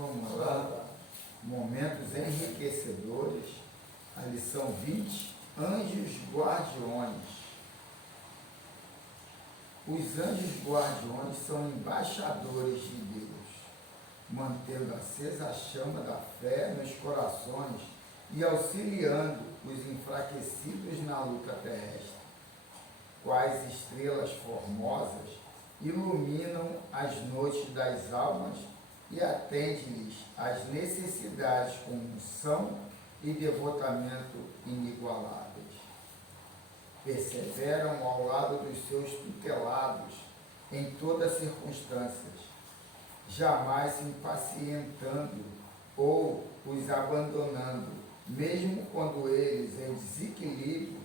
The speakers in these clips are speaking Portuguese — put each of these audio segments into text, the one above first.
vamos lá. Momentos enriquecedores. A lição 20. Anjos guardiões. Os anjos guardiões são embaixadores de Deus, mantendo acesa a chama da fé nos corações e auxiliando os enfraquecidos na luta terrestre. Quais estrelas formosas iluminam as noites das almas e atende-lhes às necessidades com unção e devotamento inigualáveis. Perseveram ao lado dos seus tutelados em todas as circunstâncias, jamais se impacientando ou os abandonando, mesmo quando eles, em desequilíbrio,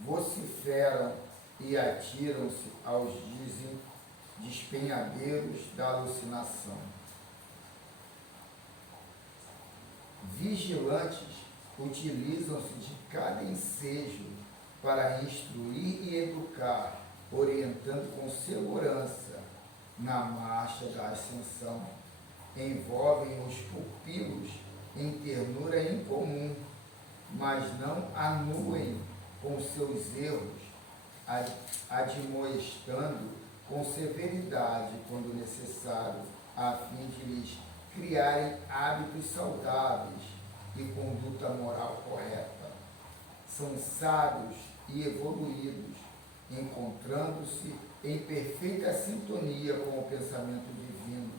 vociferam e atiram-se aos despenhadeiros da alucinação. Vigilantes utilizam-se de cada ensejo para instruir e educar, orientando com segurança na marcha da ascensão. Envolvem os pupilos em ternura incomum, mas não anuem com seus erros, admoestando com severidade quando necessário, a fim de lhes criarem hábitos saudáveis e conduta moral correta. São sábios e evoluídos, encontrando-se em perfeita sintonia com o pensamento divino,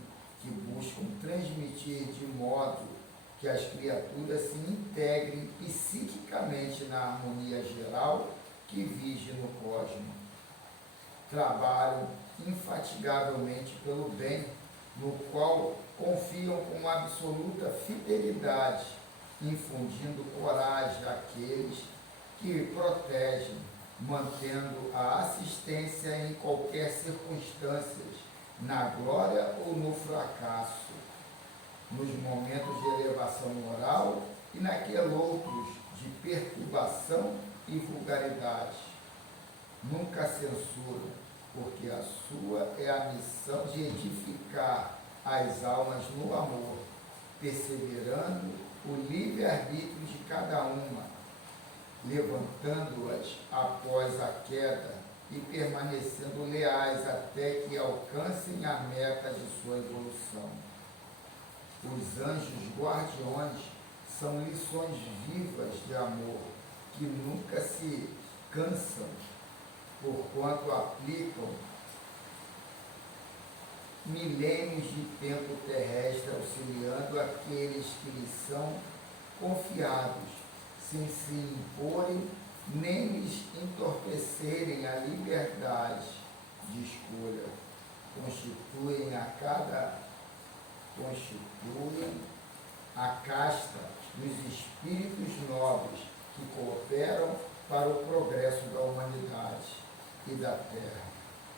que buscam transmitir de modo que as criaturas se integrem psiquicamente na harmonia geral que vige no cosmos. Trabalham infatigavelmente pelo bem, no qual confiam com absoluta fidelidade, infundindo coragem àqueles que protegem, mantendo a assistência em qualquer circunstância, na glória ou no fracasso, nos momentos de elevação moral e naqueles outros de perturbação e vulgaridade. Nunca censuram, porque a sua é a missão de edificar as almas no amor, perseverando o livre-arbítrio de cada uma, levantando-as após a queda e permanecendo leais até que alcancem a meta de sua evolução. Os anjos guardiões são lições vivas de amor que nunca se cansam, porquanto aplicam milênios de tempo terrestre, auxiliando aqueles que lhes são confiados, sem se imporem nem lhes entorpecerem a liberdade de escolha. Constituem a casta dos espíritos nobres que cooperam para o progresso da humanidade e da Terra,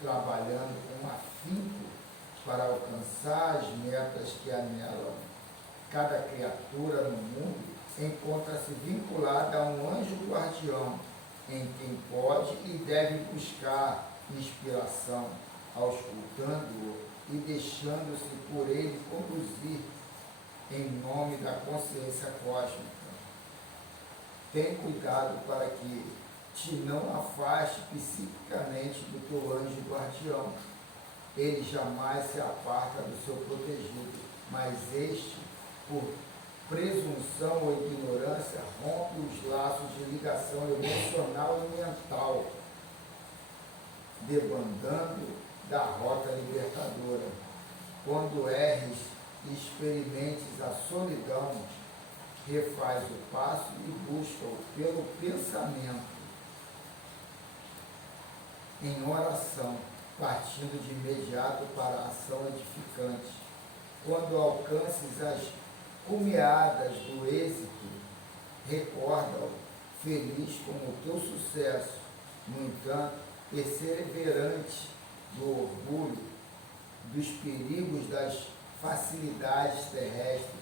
trabalhando com afinco para alcançar as metas que anelam. Cada criatura no mundo encontra-se vinculada a um anjo guardião, em quem pode e deve buscar inspiração, auscultando-o e deixando-se por ele conduzir em nome da consciência cósmica. Tem cuidado para que te não afaste psiquicamente do teu anjo guardião. Ele jamais se aparta do seu protegido, mas este, por presunção ou ignorância, rompe os laços de ligação emocional e mental, debandando da rota libertadora. Quando erres e experimentes a solidão, refaz o passo e busca-o pelo pensamento, em oração, partindo de imediato para a ação edificante. Quando alcances as cumeadas do êxito, recorda-o, feliz com o teu sucesso, no entanto, perseverante do orgulho, dos perigos das facilidades terrestres,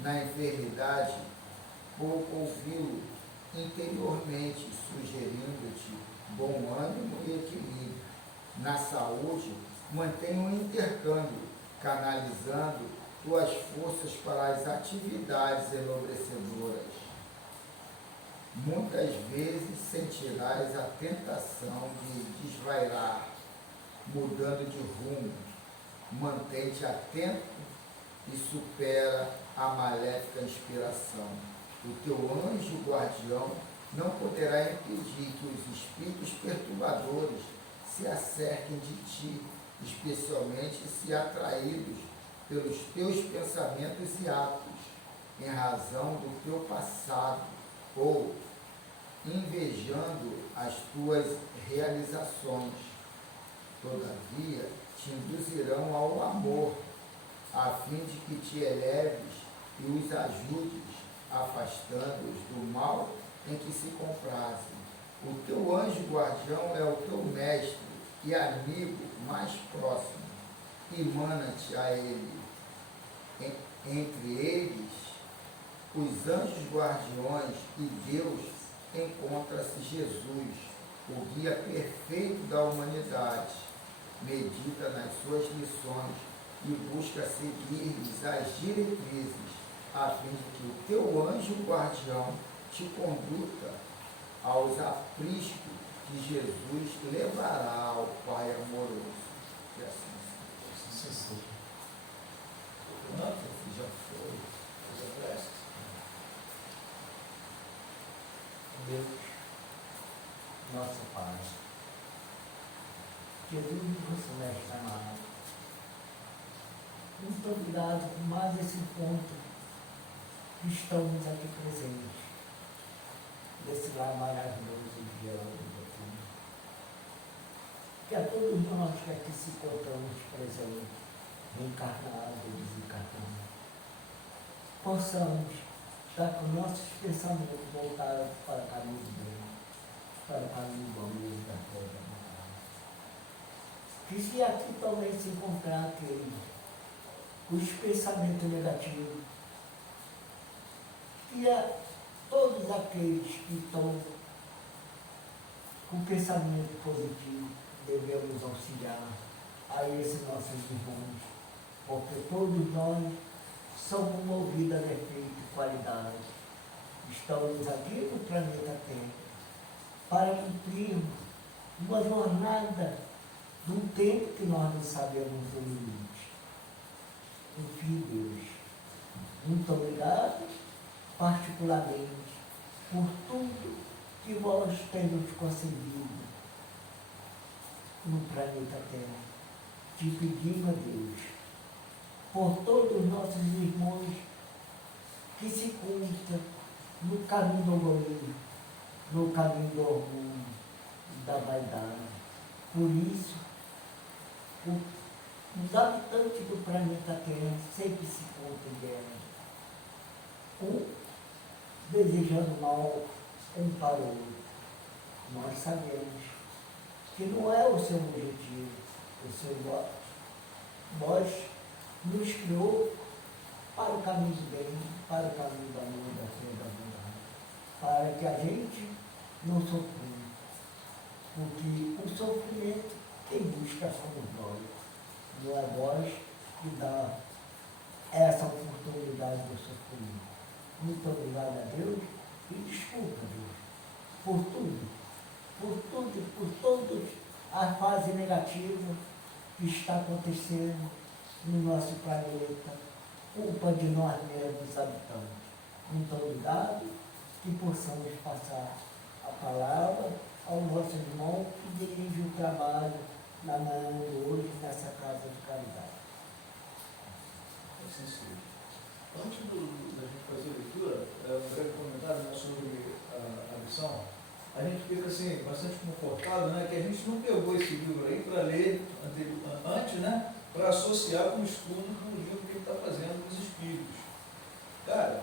na enfermidade, pouco ouvi-lo interiormente, sugerindo-te bom ânimo e equilíbrio. Na saúde, mantenha um intercâmbio, canalizando tuas forças para as atividades enobrecedoras. Muitas vezes sentirás a tentação de desvairar, mudando de rumo. Mantém-te atento e supera a maléfica inspiração. O teu anjo guardião não poderá impedir que os espíritos perturbadores se acerquem de ti, especialmente se atraídos pelos teus pensamentos e atos, em razão do teu passado, ou invejando as tuas realizações. Todavia, te induzirão ao amor, a fim de que te eleves e os ajudes, afastando-os do mal em que se comprazem. O teu anjo guardião é o teu mestre e amigo mais próximo. Emana-te a ele. Entre eles, os anjos guardiões e Deus, encontra-se Jesus, o guia perfeito da humanidade. Medita nas suas lições e busca seguir-lhes as diretrizes, a fim de que o teu anjo guardião te conduza aos apriscos que Jesus levará ao Pai amoroso. Que assim seja. Nossa, se já foi. Já presta. Deus, nosso Pai, Jesus nosso Mestre amado, muito obrigado por mais esse encontro que estamos aqui presentes, desse lar maravilhoso e gelado aqui. Que a todos nós que aqui se encontramos presentes, reencarnados e desencarnados, possamos estar com nossos pensamentos voltados para o caminho do bem, para o caminho do amor da terra. Que se aqui também se encontrar aquele, os pensamentos negativos, que a todos aqueles que estão com pensamento positivo, devemos auxiliar a esses nossos irmãos, porque todos nós somos movidos a defeito e qualidade. Estamos aqui no planeta Terra para cumprirmos uma jornada de um tempo que nós não sabemos o limite. Enfim, Deus, muito obrigado, particularmente, por tudo que vós temos concedido no planeta Terra. Te pedimos a Deus, por todos os nossos irmãos que se encontram no caminho do orgulho, no caminho do orgulho, da vaidade. Por isso, os habitantes do planeta Terra sempre se encontram dela, um desejando mal um para o outro. Nós sabemos que não é o seu objetivo, o seu voto. Nós nos criou para o caminho do bem, para o caminho do amor, da fé e da bondade, para que a gente não sofra. Porque o sofrimento, quem busca somos nós. Não é nós que dá essa oportunidade do sofrimento. Muito obrigado a Deus e desculpa, Deus, por todas as fases negativas que está acontecendo no nosso planeta, culpa de nós mesmos habitantes. Muito obrigado, que possamos passar a palavra ao nosso irmão que dirige o trabalho na manhã de hoje nessa casa de caridade. Assim seja. Antes da gente fazer a leitura, um breve comentário sobre a lição. A gente fica assim, bastante confortável, né, que a gente não pegou esse livro aí para ler antes, né, para associar com o estudo do livro que ele está fazendo dos espíritos. Cara,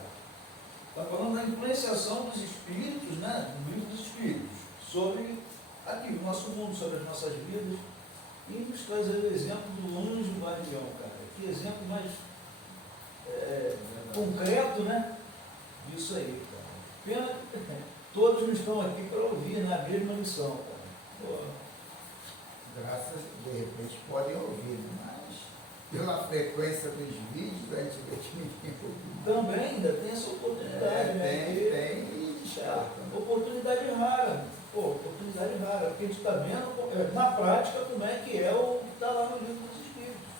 está falando da influenciação dos espíritos, né, no livro dos espíritos, sobre aqui, o nosso mundo, sobre as nossas vidas, e nos trazer o exemplo do anjo guardião, cara. Que exemplo mais concreto, né, disso aí, cara. Pena que todos não estão aqui para ouvir na mesma lição, cara. Pô. Graças, de repente podem ouvir, mas pela frequência dos vídeos, a gente vê que ninguém ouve. Também ainda tem essa oportunidade, né? Tem e descarta. Oportunidade rara. Pô, oportunidade rara. Porque a gente está vendo na prática como é que é o que está lá no livro dos Espíritos.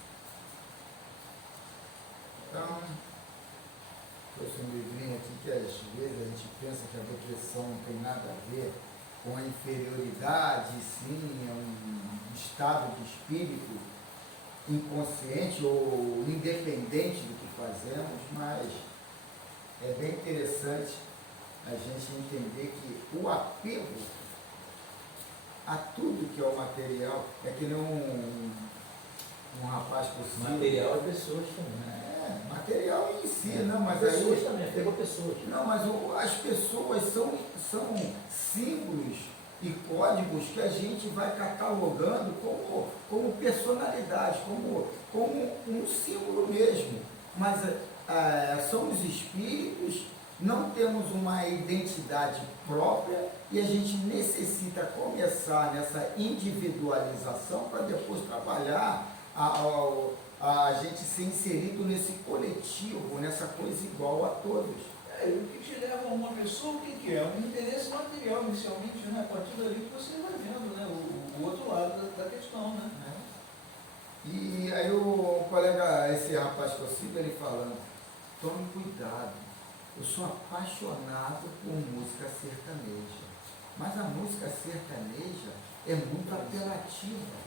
Então, trouxe um livrinho aqui que às vezes a gente pensa que a depressão não tem nada a ver com a inferioridade, sim, é um estado de espírito inconsciente ou independente do que fazemos, mas é bem interessante a gente entender que o apego a tudo que é o material é que nem um rapaz possível. Material e pessoas também. Material em si, não, mas pessoas aí, também, pegou pessoas. não, mas as pessoas são símbolos e códigos que a gente vai catalogando como personalidade, como um símbolo mesmo. Mas somos espíritos, não temos uma identidade própria e a gente necessita começar nessa individualização para depois trabalhar a gente ser inserido nesse coletivo, nessa coisa igual a todos. O que te leva a uma pessoa, o que é? Um interesse material inicialmente, né? A partir dali que você vai vendo, né? O outro lado da questão, né? E aí o colega, esse rapaz que eu sigo, ele falando, tome cuidado, eu sou apaixonado por música sertaneja, mas a música sertaneja é muito apelativa.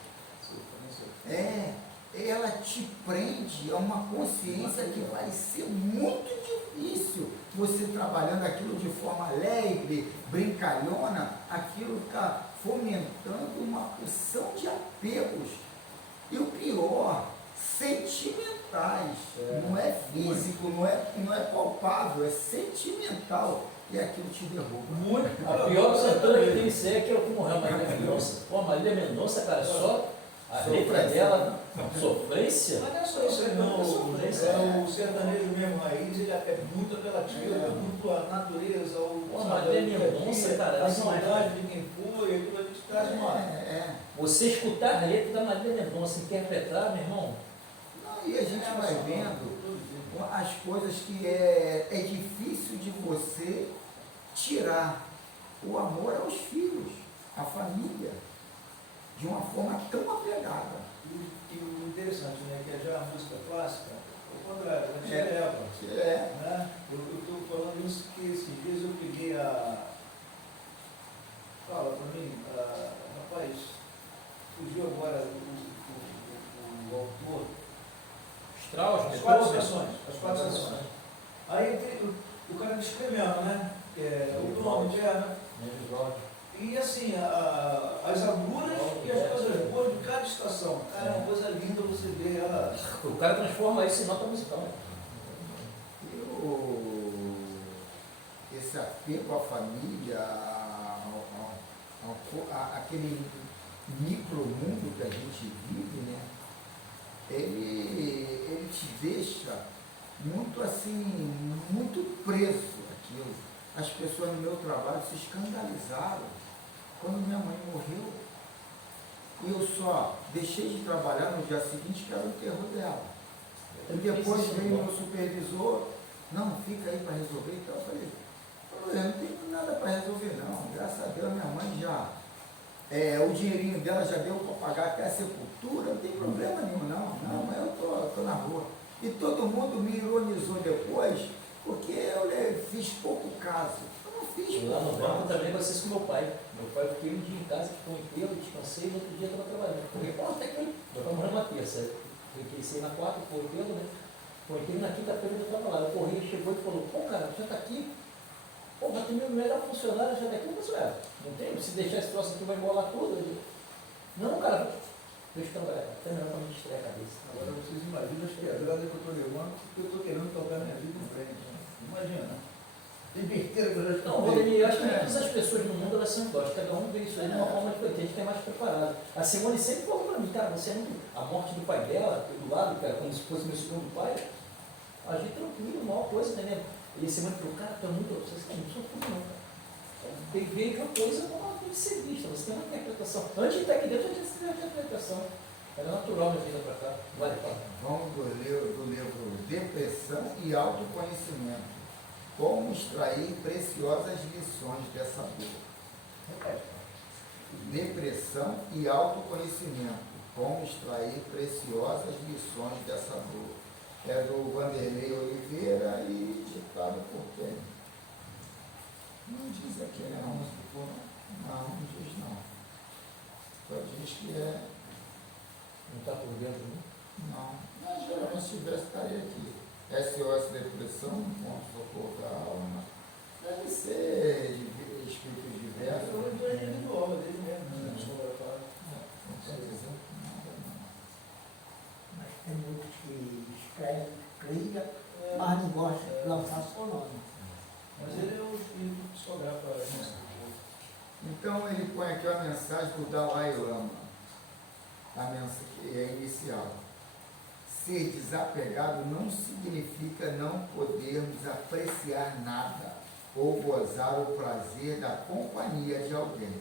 Ela te prende a uma consciência que vai ser muito difícil você trabalhando aquilo de forma alegre, brincalhona, aquilo está fomentando uma porção de apegos. E o pior, sentimentais. Não é físico, não é palpável, é sentimental. E aquilo te derruba. Muito. A pior cantora que tem que ser é aquela que morreu, Marília Mendonça. Pô, Marília Mendonça, cara, só a letra dela, sofrência. Mas não é só isso aí, não. O sertanejo mesmo raiz, ele é muito apelativo, é muito a natureza, Pô, Marília Mendonça, cara, a saudade de quem foi, aquilo ali te traz uma. Você escutar a letra da Marília Mendonça, interpretar, meu irmão. Não, e a gente vai vendo as coisas que é difícil de você tirar o amor aos filhos, à família, de uma forma tão apegada. E o interessante, né, que é já a música clássica, o contrário, a gente leva. Né? Eu estou falando isso que esses dias eu peguei fala para mim, rapaz, fugiu agora o autor. Strauss, As quatro sessões. Aí o cara descrevendo, né? O nome dela. E assim, as agruras e as coisas boas de cada estação. Cara, é uma coisa linda você ver ela. O cara transforma isso em nota musical. Esse apego à família, aquele micromundo que a gente vive, né? Ele te deixa muito assim, muito preso àquilo. As pessoas no meu trabalho se escandalizaram quando minha mãe morreu. E eu só deixei de trabalhar no dia seguinte, que era o enterro dela. E depois veio o meu supervisor, não, fica aí para resolver. Então eu falei, eu não tenho nada para resolver não, graças a Deus minha mãe já, o dinheirinho dela já deu para pagar até a sepultura, não tem problema nenhum não, mas eu tô na rua. E todo mundo me ironizou depois, porque eu fiz pouco caso. Eu não fiz Lá no pouco banco caso. também vocês com meu pai. Meu pai fiquei um dia em casa, ficou um enterro, descansei, no outro dia estava trabalhando. Falei, pô, até que meu pai morreu na terça. Fiquei sei na quarta, foi o enterro, né? Foi o enterro na quinta-feira eu estava lá. O correio chegou e falou, pô, cara, já está aqui. Pô, mas tem meu melhor funcionário, já está aqui, mas não tem, se deixar esse troço aqui vai embolar tudo. Não, cara, deixa eu trabalhar, até melhor para me distrair a cabeça. Agora vocês imaginam as pedradas que eu estou levando, porque eu estou querendo tocar minha vida em frente. Né? Imagina. Tem besteira que eu já estou. Não, Valdemir, eu acho que todas as pessoas no mundo elas são iguais, cada um vê isso aí de uma forma diferente, a gente é mais preparado. A Simone sempre falou para mim, cara, você é muito. A morte do pai dela, do lado, cara, como se fosse meu segundo pai, a gente tranquilo, maior coisa, né? E a Simone falou, cara, tu é muito. Vocês não são tudo não, cara. Vejo uma coisa como uma coisa de ser vista, você tem uma interpretação. Antes de estar aqui dentro, já tinha essa interpretação. Era natural minha vida para cá. Vai, fala. Vamos do livro Depressão e Autoconhecimento. Como extrair preciosas lições dessa dor. Repete. Depressão e autoconhecimento. Como extrair preciosas lições dessa dor. É do Vanderlei Oliveira e ditado por quem? Não diz aqui, né? Não diz não. Só diz que é. Não está por dentro, né? Não. Mas geralmente se tivesse, estaria aqui. SOS Depressão, ponto socorro da alma. Deve ser de espíritos diversos. Foi do individual, é dele mesmo, né? Não quer dizer nada, não. Mas tem muitos que escrevem, criam, mas não gostam de lançar seu nome. Mas ele é o espírito que psicografa a nossa. Então ele põe aqui a mensagem do Dalai Lama. A mensagem que é inicial. Ser desapegado não significa não podermos apreciar nada ou gozar o prazer da companhia de alguém.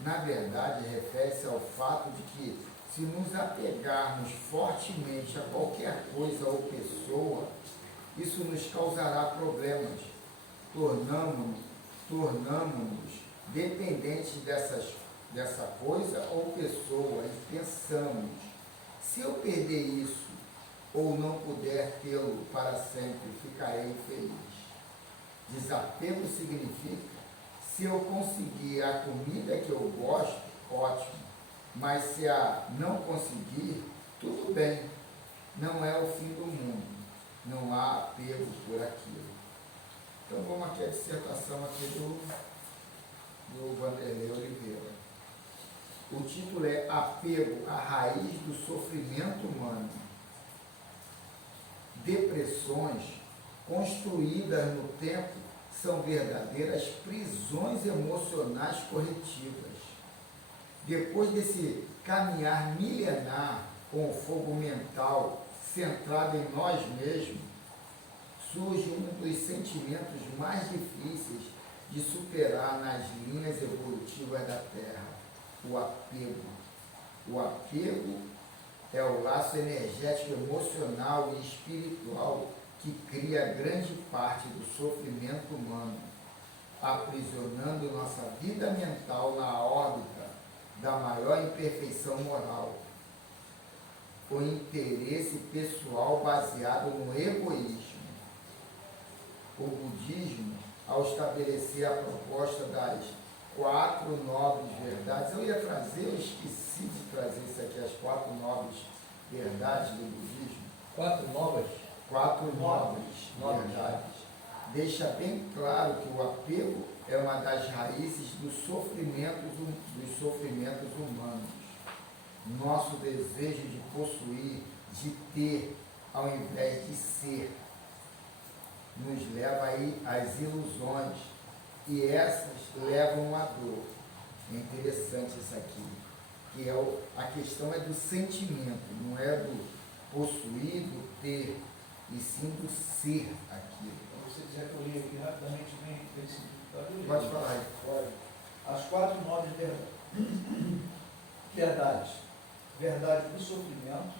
Na verdade, refere-se ao fato de que, se nos apegarmos fortemente a qualquer coisa ou pessoa, isso nos causará problemas, tornamos-nos dependentes dessa coisa ou pessoa e pensamos, se eu perder isso ou não puder tê-lo para sempre, ficarei infeliz. Desapego significa, se eu conseguir a comida que eu gosto, ótimo, mas se a não conseguir, tudo bem, não é o fim do mundo, não há apego por aquilo. Então vamos aqui a dissertação aqui do Vanderlei Oliveira. O título é Apego à raiz do sofrimento humano. Depressões construídas no tempo são verdadeiras prisões emocionais corretivas. Depois desse caminhar milenar com o fogo mental centrado em nós mesmos, surge um dos sentimentos mais difíceis de superar nas linhas evolutivas da Terra, o apego. O apego é o laço energético, emocional e espiritual que cria grande parte do sofrimento humano, aprisionando nossa vida mental na órbita da maior imperfeição moral, o interesse pessoal baseado no egoísmo. O budismo, ao estabelecer a proposta das 4 nobres verdades, eu ia trazer, eu esqueci de trazer isso aqui, as 4 nobres verdades do budismo. 4 novas? 4 nobres verdades. Deixa bem claro que o apego é uma das raízes dos sofrimentos humanos. Nosso desejo de possuir, de ter, ao invés de ser, nos leva aí às ilusões, e essas levam à dor. É interessante isso aqui, que é a questão é do sentimento, não é do possuir, do ter, e sim do ser aquilo. Se você quiser que eu leia aqui rapidamente, bem simplificado. Pode falar aí. Pode. As 4 nobres verdades. Verdade do sofrimento,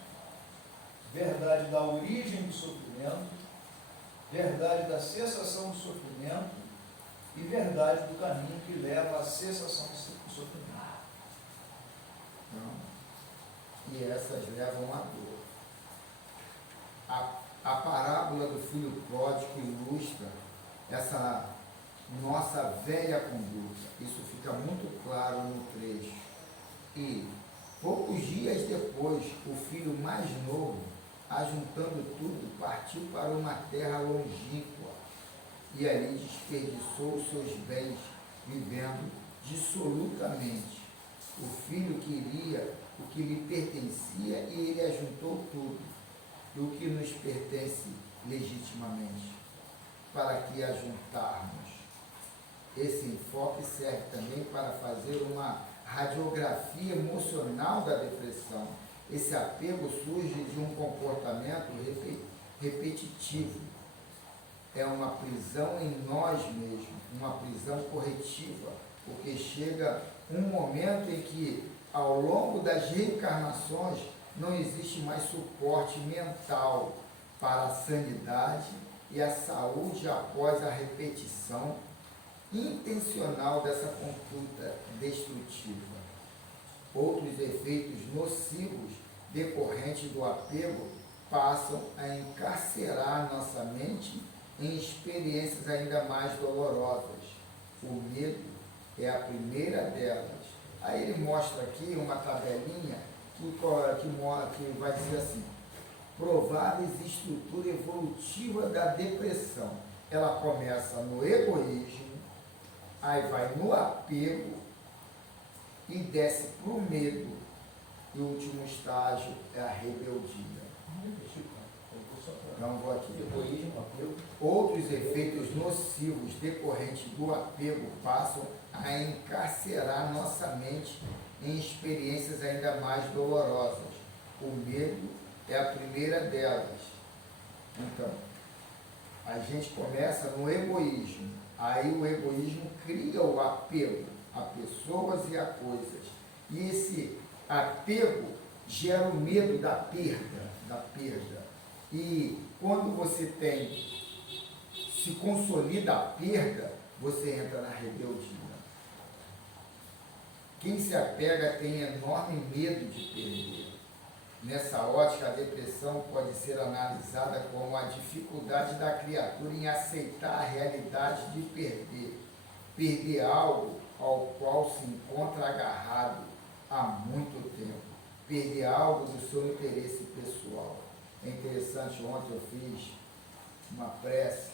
verdade da origem do sofrimento, verdade da cessação do sofrimento e verdade do caminho que leva à cessação do sofrimento. Não. E essas levam à dor. A parábola do filho pródigo ilustra essa nossa velha conduta. Isso fica muito claro no trecho. E poucos dias depois, o filho mais novo, ajuntando tudo, partiu para uma terra longínqua e ali desperdiçou os seus bens, vivendo dissolutamente. O filho queria o que lhe pertencia e ele ajuntou tudo, do que nos pertence legitimamente, para que ajuntarmos. Esse enfoque serve também para fazer uma radiografia emocional da depressão. Esse apego surge de um comportamento repetitivo. É uma prisão em nós mesmos, uma prisão corretiva, porque chega um momento em que ao longo das reencarnações, não existe mais suporte mental para a sanidade e a saúde após a repetição intencional dessa conduta destrutiva. Outros efeitos nocivos decorrentes do apego passam a encarcerar nossa mente em experiências ainda mais dolorosas. O medo é a primeira delas. Aí ele mostra aqui uma tabelinha que vai dizer assim: prováveis estrutura evolutiva da depressão. Ela começa no egoísmo, aí vai no apego e desce para o medo. E o último estágio é a rebeldia. Então, vou aqui. Egoísmo, apego. Outros efeitos nocivos decorrentes do apego passam a encarcerar nossa mente em experiências ainda mais dolorosas. O medo é a primeira delas. Então, a gente começa no egoísmo. Aí o egoísmo cria o apego a pessoas e a coisas. E esse apego gera o medo da perda. E quando você se consolida a perda, você entra na rebeldia. Quem se apega tem enorme medo de perder. Nessa ótica, a depressão pode ser analisada como a dificuldade da criatura em aceitar a realidade de perder algo ao qual se encontra agarrado há muito tempo, perder algo do seu interesse pessoal. É interessante, ontem eu fiz uma prece,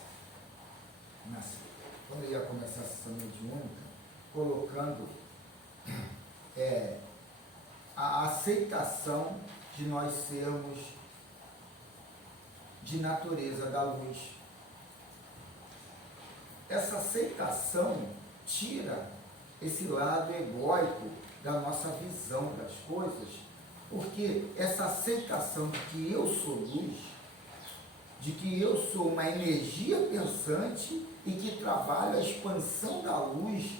quando eu ia começar a sessão mediúnica, colocando a aceitação de nós sermos de natureza da luz. Essa aceitação tira esse lado egóico da nossa visão das coisas, porque essa aceitação de que eu sou luz, de que eu sou uma energia pensante e que trabalha a expansão da luz,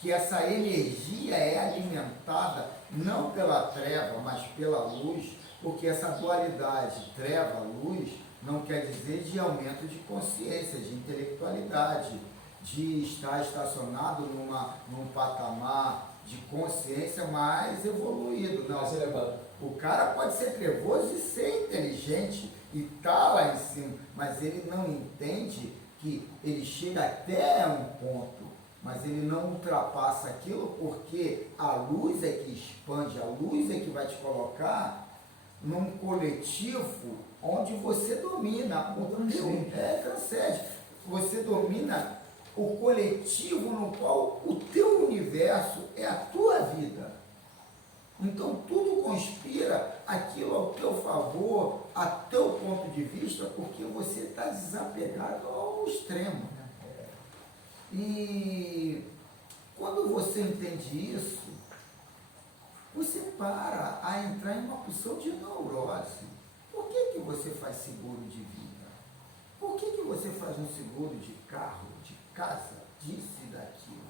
que essa energia é alimentada não pela treva, mas pela luz, porque essa dualidade treva-luz não quer dizer de aumento de consciência, de intelectualidade, de estar estacionado num patamar de consciência mais evoluído. Não, Mais elevado. o cara pode ser trevoso e ser inteligente e tá lá em cima, mas ele não entende que ele chega até um ponto, mas ele não ultrapassa aquilo, porque a luz é que expande, a luz é que vai te colocar num coletivo onde você domina o teu, transcende, você domina o coletivo no qual o teu universo é a tua vida. Então tudo conspira aquilo ao teu favor, a teu ponto de vista, porque você está desapegado ao extremo. Né? E quando você entende isso, você para a entrar em uma posição de neurose. Por que você faz seguro de vida? Por que você faz um seguro de carro, de casa, disso e daquilo?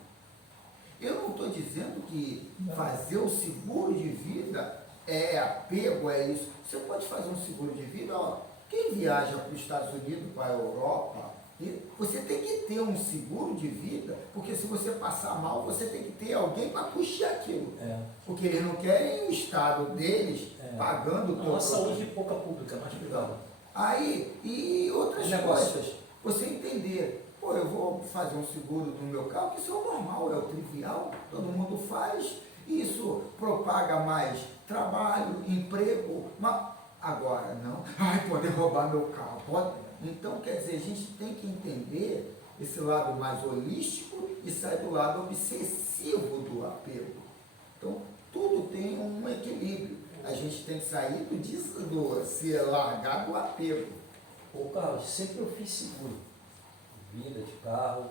Eu não estou dizendo que fazer o seguro de vida é apego, é isso. Você pode fazer um seguro de vida, ó, quem viaja para os Estados Unidos, para a Europa, você tem que ter um seguro de vida, porque se você passar mal, você tem que ter alguém para custear aquilo. Porque eles não querem o Estado deles pagando o teu... Uma saúde pouca pública, mais privada. Aí, e outras coisas, você entender, pô, eu vou fazer um seguro no meu carro, que isso é o normal, é o trivial, todo mundo faz, isso propaga mais trabalho, emprego, mas agora não, pode roubar meu carro, pode. Então, quer dizer, a gente tem que entender esse lado mais holístico e sair do lado obsessivo do apego. Então, tudo tem um equilíbrio. A gente tem que sair do se largar do apego. Ô Carlos, sempre eu fiz seguro. Vida de carro,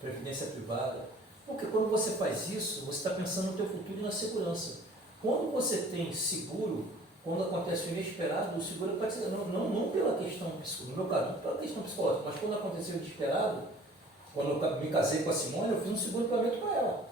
previdência privada. Porque quando você faz isso, você está pensando no teu futuro e na segurança. Quando você tem seguro, quando acontece o inesperado, o seguro pode ser, não pela questão psicológica, no meu caso, não pela questão psicológica, mas quando aconteceu o inesperado, quando eu me casei com a Simone, eu fiz um seguro de pagamento para ela.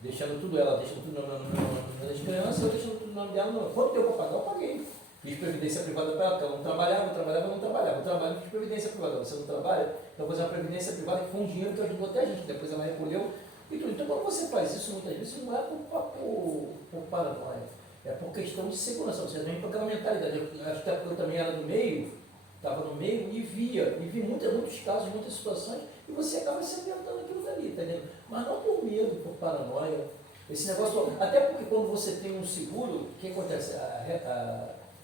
deixando tudo ela, deixando tudo no nome das crianças, eu deixando tudo no nome dela. Quanto deu para pagar, eu paguei. Fiz previdência privada para ela, porque ela não trabalhava, não trabalhava. Eu trabalho, fiz previdência privada. Você não trabalha, então fazer uma previdência privada que foi um dinheiro que ajudou até a gente. Depois ela recolheu e tudo. Então, quando você faz isso, muitas vezes, não é por paranoia, é por questão de segurança. Você vem com aquela mentalidade. Eu acho que eu também era do meio, estava no meio e vi muitos casos, muitas situações, e você acaba se ambientando aquilo dali, tá entendendo? Mas não por medo, por paranoia. Esse negócio, até porque quando você tem um seguro, o que acontece?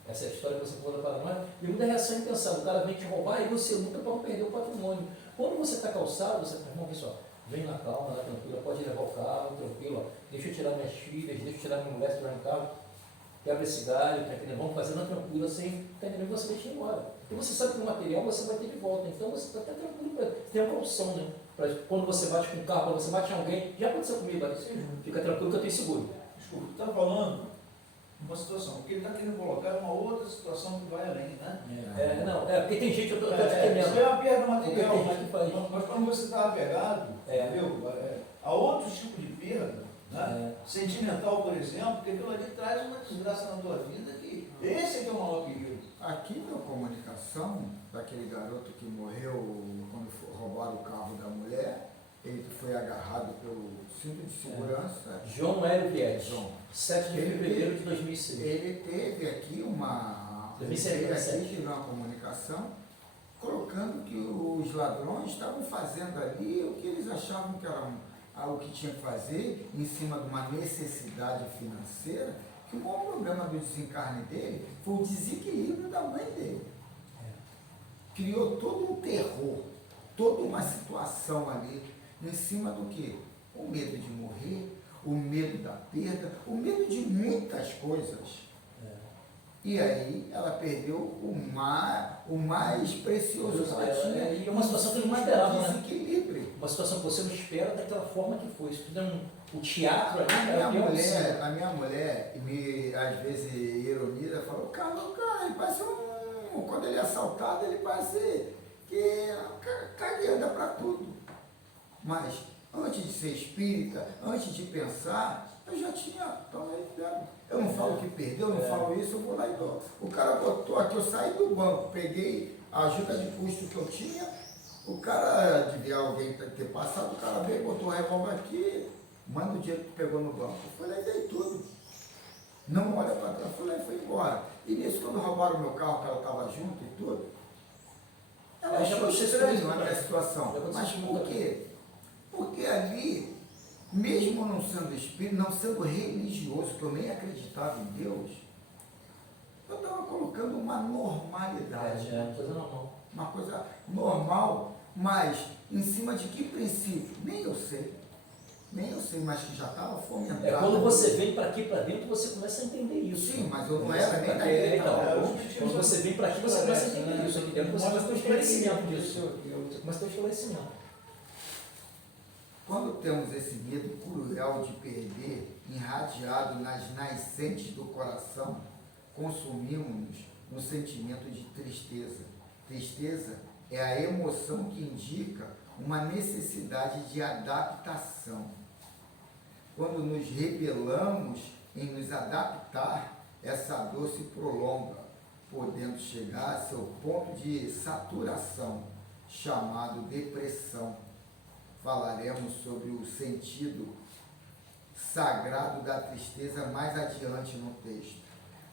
Essa história que você falou da paranoia, e muita reação impensada. O cara vem te roubar e você luta para não perder o patrimônio. Quando você está calçado, você fala, irmão, pessoal, vem na calma, na tranquila, pode levar o carro, tranquilo, ó, deixa eu tirar minhas filhas, deixa eu tirar minha mulher, tirar no carro, quebra esse galho, tá entendendo? Vamos fazer na tranquila, sem, tá entendendo? Você deixa ir embora. Porque você sabe que o material você vai ter de volta, então você está até tranquilo, tem a calção, né? Pra, quando você bate com o carro, quando você bate em alguém, já aconteceu comigo, fica tranquilo que eu tenho seguro. Desculpa, tu está falando uma situação, porque ele está querendo colocar uma outra situação que vai além, né? Porque tem gente, eu estou te Isso entendendo. é uma perda material, Porque tem gente que faz. mas quando você está apegado, entendeu? A outros tipos de perda, né? Sentimental, por exemplo, porque aquilo ali traz uma desgraça na tua vida que esse é que é o maior perigo. Aqui na comunicação, daquele garoto que morreu quando roubaram o carro da mulher, ele foi agarrado pelo cinto de segurança. João Hélio Vietes, João. 7 de fevereiro de 2006. Ele teve aqui uma comunicação colocando que os ladrões estavam fazendo ali o que eles achavam que era o que tinha que fazer em cima de uma necessidade financeira, que o maior problema do desencarne dele foi o desequilíbrio da mãe dele. Criou todo um terror, toda uma situação ali, em cima do quê? O medo de morrer, o medo da perda, o medo de muitas coisas. E aí ela perdeu o mais precioso que ela tinha. E é uma situação que ele não esperava, né? Desequilíbrio. Uma situação que você não espera daquela forma que foi. Isso tudo é o teatro ali. A minha mulher me, às vezes, ironiza, fala, cara, ele parece quando ele é assaltado, ele parece que anda para tudo. Mas, antes de ser espírita, antes de pensar, eu já tinha, eu não falo que perdeu, eu não falo isso, eu vou lá e dou. O cara botou aqui, eu saí do banco, peguei a ajuda de custo que eu tinha, o cara, devia alguém ter passado, o cara veio, botou o revólver aqui, manda o dinheiro que pegou no banco. Eu falei, dei tudo. Não olha para trás, eu falei, foi embora. E nisso, quando roubaram o meu carro, que ela estava junto e tudo, ela achou estranho a minha situação. Mas por quê? Porque ali, mesmo não sendo espírito, não sendo religioso, que eu nem acreditava em Deus, eu estava colocando uma normalidade. Coisa normal. Uma coisa normal, mas em cima de que princípio? Nem eu sei, mas que já estava fomentado. Quando você vem para aqui, para dentro, você começa a entender isso. Sim, mas eu não era nem daquele. Quando você vem para aqui, você começa a entender isso. Aqui dentro você começa a ter esclarecimento disso. Você começa a ter esclarecimento. Quando temos esse medo cruel de perder, irradiado nas nascentes do coração, consumimos-nos no sentimento de tristeza. Tristeza é a emoção que indica uma necessidade de adaptação. Quando nos rebelamos em nos adaptar, essa dor se prolonga, podendo chegar a seu ponto de saturação, chamado depressão. Falaremos sobre o sentido sagrado da tristeza mais adiante no texto.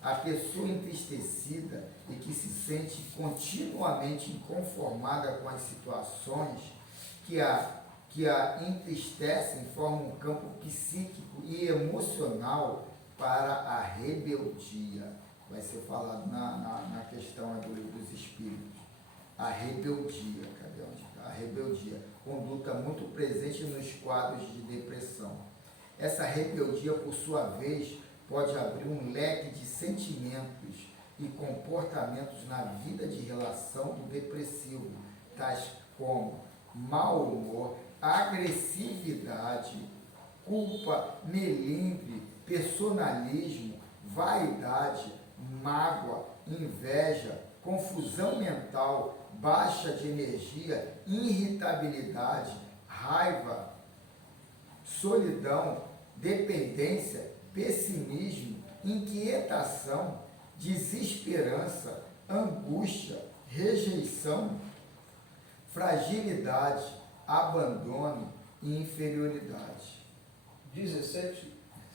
A pessoa entristecida e que se sente continuamente inconformada com as situações que a entristecem formam um campo psíquico e emocional para a rebeldia. Vai ser falado na questão dos espíritos. A rebeldia, cadê onde está? A rebeldia, conduta muito presente nos quadros de depressão. Essa rebeldia, por sua vez, pode abrir um leque de sentimentos e comportamentos na vida de relação do depressivo, tais como mau humor, agressividade, culpa, melindre, personalismo, vaidade, mágoa, inveja, confusão mental, baixa de energia, irritabilidade, raiva, solidão, dependência, pessimismo, inquietação, desesperança, angústia, rejeição, fragilidade, abandono e inferioridade. 17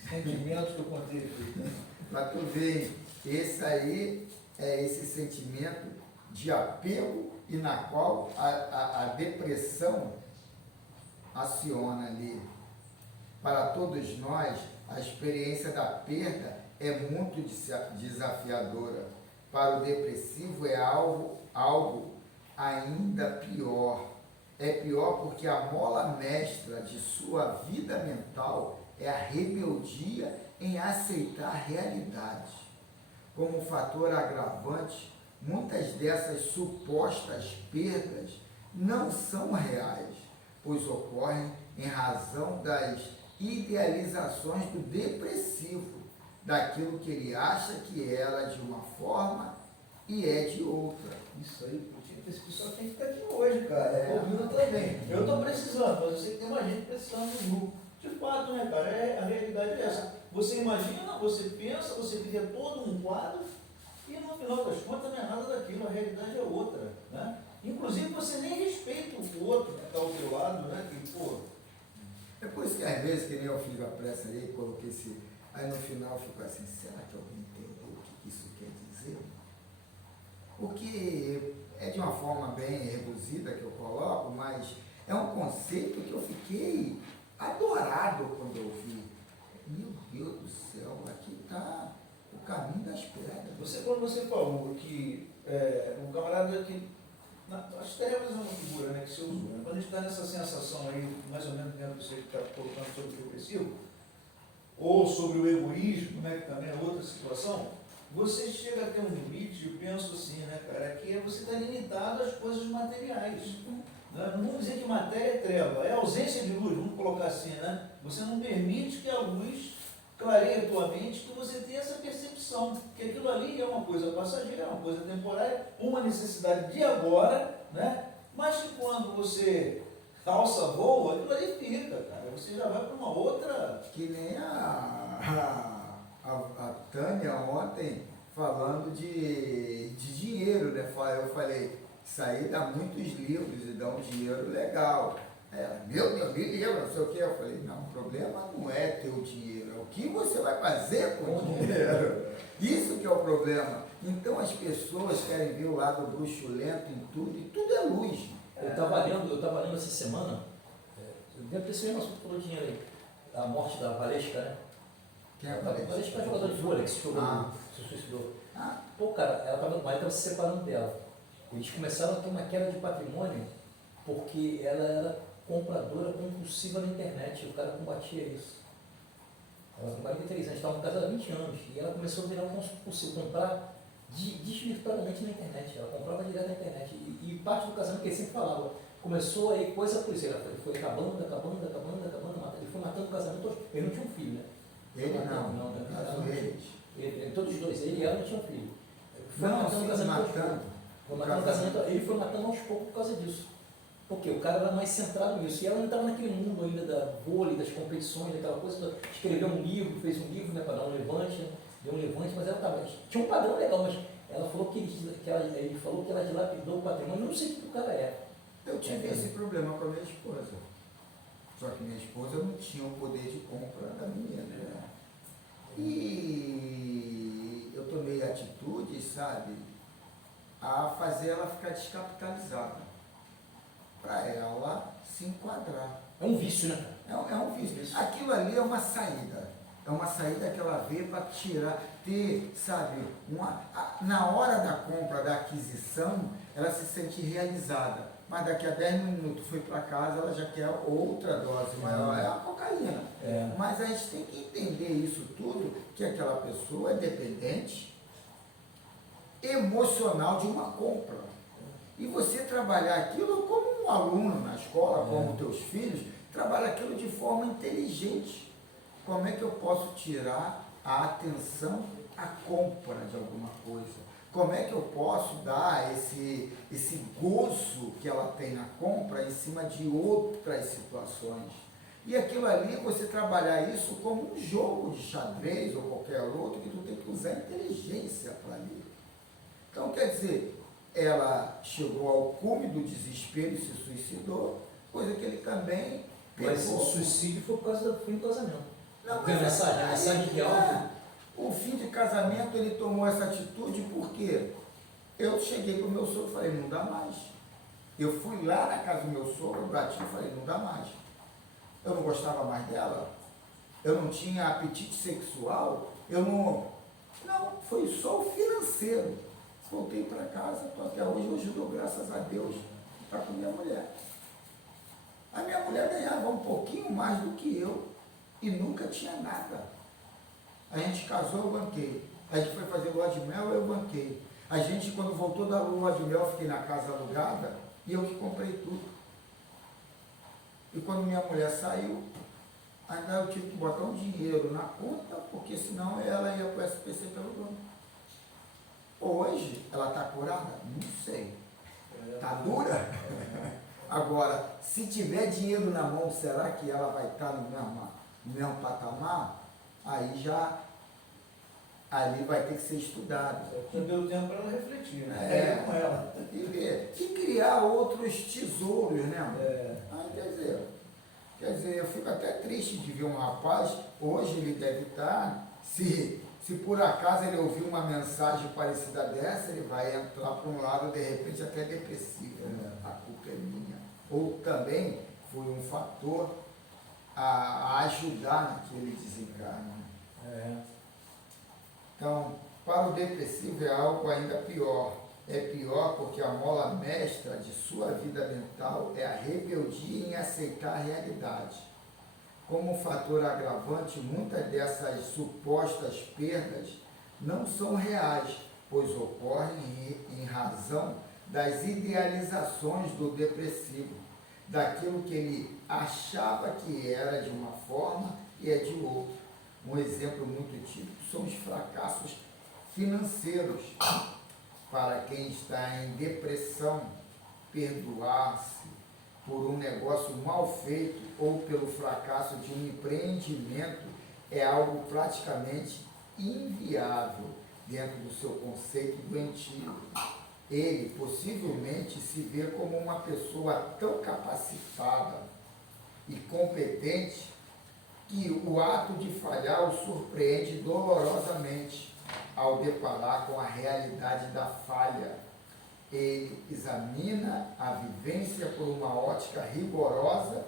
sentimentos que eu contei aqui. Para tu ver, esse aí é esse sentimento de apego e na qual a depressão aciona ali. Para todos nós, a experiência da perda é muito desafiadora. Para o depressivo é algo ainda pior. É pior porque a mola mestra de sua vida mental é a rebeldia em aceitar a realidade. Como fator agravante, muitas dessas supostas perdas não são reais, pois ocorrem em razão das idealizações do depressivo, daquilo que ele acha que ela de uma forma e é de outra. Isso aí, esse pessoal tem que estar aqui hoje, cara. Eu tô ouvindo também. Eu estou precisando, mas eu sei que tem mais gente precisando do grupo. De fato, né, cara? A realidade é essa. Você imagina, você pensa, você cria todo um quadro e no final das contas não é nada daquilo, a realidade é outra, né? Inclusive você nem respeita o outro que está ao teu lado, né? Que, pô... É por isso que às vezes, que nem eu fiz a pressa ali, coloquei esse... Aí no final ficou assim, será que alguém entendeu o que isso quer dizer? Porque é de uma forma bem reduzida que eu coloco, mas é um conceito que eu fiquei adorado quando eu vi. Meu Deus do céu, aqui está o caminho das pedras. Quando você falou que o camarada que... acho que é uma figura, né, que você usou, né? Quando a gente está nessa sensação aí, mais ou menos dentro do que você está colocando sobre o depressivo, ou sobre o egoísmo, né, que também é outra situação, você chega a ter um limite, eu penso assim, né, cara, que você está limitado às coisas materiais. Né? Não vamos dizer que matéria é treva, é ausência de luz, vamos colocar assim, né? Você não permite que a luz clareie a tua mente, que você tenha essa percepção, que aquilo ali é uma coisa passageira, é uma coisa temporária, uma necessidade de agora, né? Mas que quando você calça voa, aquilo ali fica, cara. Você já vai para uma outra... Que nem a Tânia ontem falando de dinheiro, né? Eu falei, isso aí dá muitos livros e dá um dinheiro legal. Ela, meu Deus, me livro, não sei o que. Eu falei, não, o problema não é ter o dinheiro, é o que você vai fazer com o dinheiro. Isso que é o problema. Então as pessoas querem ver o lado bruxulento em tudo, e tudo é luz. Eu estava lendo essa semana, dentro desse mesmo assunto falou dinheiro aí, a morte da Valesca, né? Quem é a Valesca? Valesca é a jogadora de vôlei que se suicidou. Pô, cara, o marido estava se separando dela. Eles começaram a ter uma queda de patrimônio porque ela era compradora compulsiva na internet, e o cara combatia isso. Ela com 43 anos, estava casada há 20 anos, e ela começou a virar um compulsivo, comprar desvirtuadamente na internet. Ela comprava direto na internet. E parte do casamento que ele sempre falava, começou aí coisa por isso. Ela foi acabando, matando. Ele foi matando o casamento todo. Ele não tinha um filho, né? Ele não. Todos os dois, ele e ela não tinham filho. Foi Não, matando o sim, casamento matando. Foi matando o casamento, ele foi matando aos poucos por causa disso. Porque o cara era mais centrado nisso. E ela não estava naquele mundo ainda da vôlei, das competições, daquela coisa. Escreveu um livro, fez um livro, né, para dar um levante, né? Deu um levante, mas ela estava. Tinha um padrão legal, mas ela falou que ele falou que ela dilapidou o patrimônio. Eu não sei o que o cara é. Eu tive esse problema com a minha esposa. Só que minha esposa não tinha o poder de compra da minha, né? E eu tomei atitude, sabe, a fazer ela ficar descapitalizada, para ela se enquadrar. É um vício, né? É um vício. Aquilo ali é uma saída. É uma saída que ela vê para tirar, ter, sabe, na hora da compra, da aquisição, ela se sente realizada. Mas daqui a 10 minutos foi para casa, ela já quer outra dose maior, é a cocaína. Mas a gente tem que entender isso tudo, que aquela pessoa é dependente emocional de uma compra. E você trabalhar aquilo como um aluno na escola, como teus filhos, trabalha aquilo de forma inteligente. Como é que eu posso tirar a atenção à compra de alguma coisa? Como é que eu posso dar esse gozo que ela tem na compra em cima de outras situações? E aquilo ali, você trabalhar isso como um jogo de xadrez ou qualquer outro, que tu tem que usar inteligência para ali. Então, quer dizer, ela chegou ao cume do desespero e se suicidou, coisa que ele também Mas pegou. o suicídio foi por causa do fim do casamento. Não, Porque a mensagem de algo. O fim de casamento, ele tomou essa atitude porque eu cheguei para o meu sogro e falei, não dá mais. Eu fui lá na casa do meu sogro, bati e falei, não dá mais. Eu não gostava mais dela, eu não tinha apetite sexual, eu não... Não, foi só o financeiro. Voltei para casa, estou até hoje dou graças a Deus para com minha mulher. A minha mulher ganhava um pouquinho mais do que eu e nunca tinha nada. A gente casou, eu banquei. A gente foi fazer lua de mel, eu banquei. A gente, quando voltou da lua de mel, fiquei na casa alugada e eu que comprei tudo. E quando minha mulher saiu, ainda eu tive que botar um dinheiro na conta, porque senão ela ia para o SPC pelo banco. Hoje, ela está curada? Não sei. Está dura? Agora, se tiver dinheiro na mão, será que ela vai estar no mesmo patamar? Aí já, ali vai ter que ser estudado. Você deu tempo para ela refletir, né? Com ela. E ver. E criar outros tesouros, né? Aí, quer dizer, eu fico até triste de ver um rapaz, hoje ele deve estar, se por acaso ele ouvir uma mensagem parecida dessa, ele vai entrar para um lado, de repente, até depressivo. Né? A culpa é minha. Ou também foi um fator a ajudar naquele desencarne. Então, para o depressivo é algo ainda pior. É pior porque a mola mestra de sua vida mental é a rebeldia em aceitar a realidade. Como fator agravante, muitas dessas supostas perdas não são reais, pois ocorrem em razão das idealizações do depressivo, daquilo que ele achava que era de uma forma e é de outra. Um exemplo muito típico são os fracassos financeiros. Para quem está em depressão, perdoar-se por um negócio mal feito ou pelo fracasso de um empreendimento é algo praticamente inviável dentro do seu conceito doentio. Ele possivelmente se vê como uma pessoa tão capacitada e competente que o ato de falhar o surpreende dolorosamente ao deparar com a realidade da falha. Ele examina a vivência por uma ótica rigorosa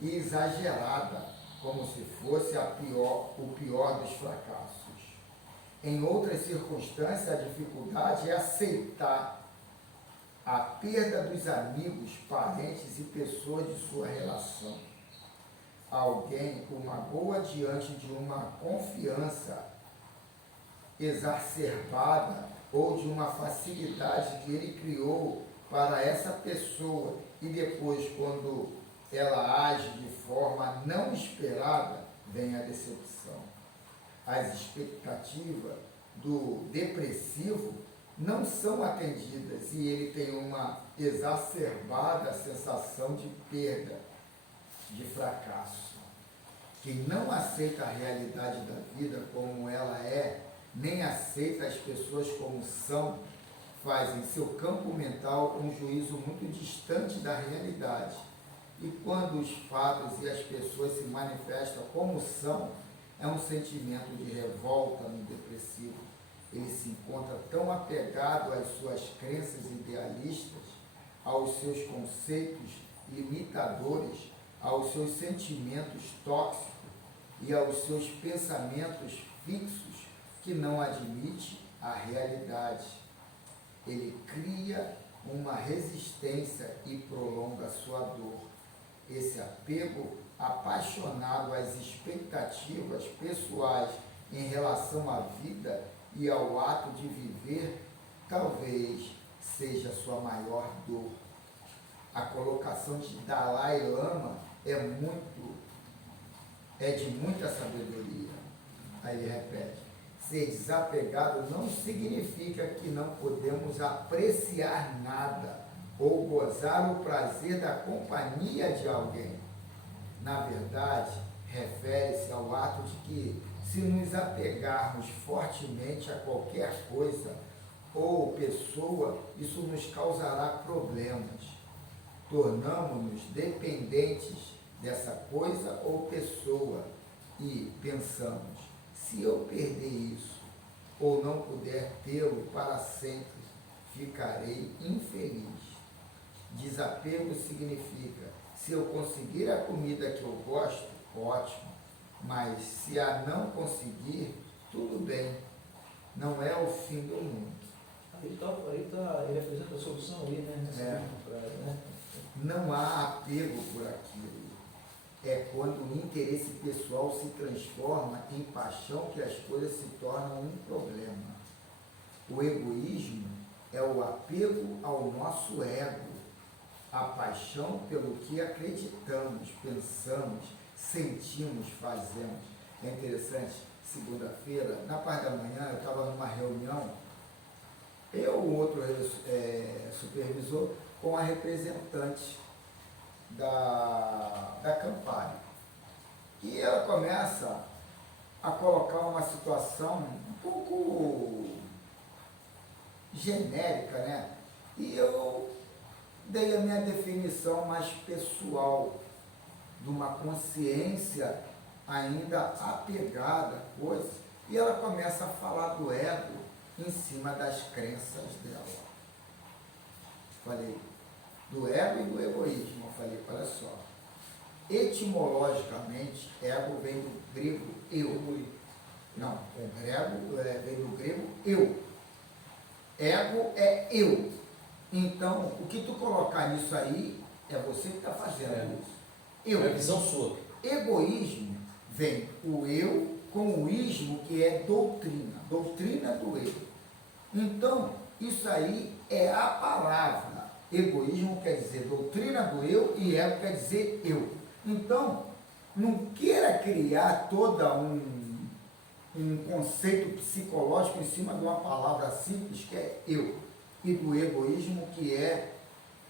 e exagerada, como se fosse o pior dos fracassos. Em outras circunstâncias, a dificuldade é aceitar a perda dos amigos, parentes e pessoas de sua relação. Alguém o magoa diante de uma confiança exacerbada ou de uma facilidade que ele criou para essa pessoa e depois, quando ela age de forma não esperada, vem a decepção. As expectativas do depressivo não são atendidas e ele tem uma exacerbada sensação de perda, de fracasso. Quem não aceita a realidade da vida como ela é, nem aceita as pessoas como são, faz em seu campo mental um juízo muito distante da realidade. E quando os fatos e as pessoas se manifestam como são, é um sentimento de revolta no depressivo. Ele se encontra tão apegado às suas crenças idealistas, aos seus conceitos limitadores, aos seus sentimentos tóxicos e aos seus pensamentos fixos, que não admite a realidade. Ele cria uma resistência e prolonga sua dor. Esse apego apaixonado às expectativas pessoais em relação à vida e ao ato de viver, talvez seja sua maior dor. A colocação de Dalai Lama é de muita sabedoria. Aí ele repete: ser desapegado não significa que não podemos apreciar nada ou gozar o prazer da companhia de alguém. na verdade, refere-se ao ato de que, se nos apegarmos fortemente a qualquer coisa ou pessoa, isso nos causará problemas. Tornamo-nos dependentes dessa coisa ou pessoa e pensamos, se eu perder isso ou não puder tê-lo para sempre, ficarei infeliz. Desapego significa, se eu conseguir a comida que eu gosto, ótimo, mas se a não conseguir, tudo bem, não é o fim do mundo. Ele apresenta a solução aí, né? Nessa última frase, né? Não há apego por aquilo. É quando o interesse pessoal se transforma em paixão que as coisas se tornam um problema. O egoísmo é o apego ao nosso ego, a paixão pelo que acreditamos, pensamos, sentimos, fazemos. É interessante, segunda-feira, na parte da manhã, eu estava numa reunião, eu, o outro supervisor, com a representante da Campari. E ela começa a colocar uma situação um pouco genérica, né? E eu dei a minha definição mais pessoal, de uma consciência ainda apegada à coisa, e ela começa a falar do ego em cima das crenças dela. Falei, do ego e do egoísmo. Eu falei, olha só, etimologicamente, ego vem do grego eu. Não, ego vem do grego eu. Ego é eu. Então, o que tu colocar nisso aí, é você que está fazendo isso. Eu. É a visão sua. Egoísmo vem o eu com o ismo, que é doutrina. Doutrina do eu. Então, isso aí é a palavra. Egoísmo quer dizer doutrina do eu e ego quer dizer eu. Então, não queira criar toda um conceito psicológico em cima de uma palavra simples que é eu. E do egoísmo que é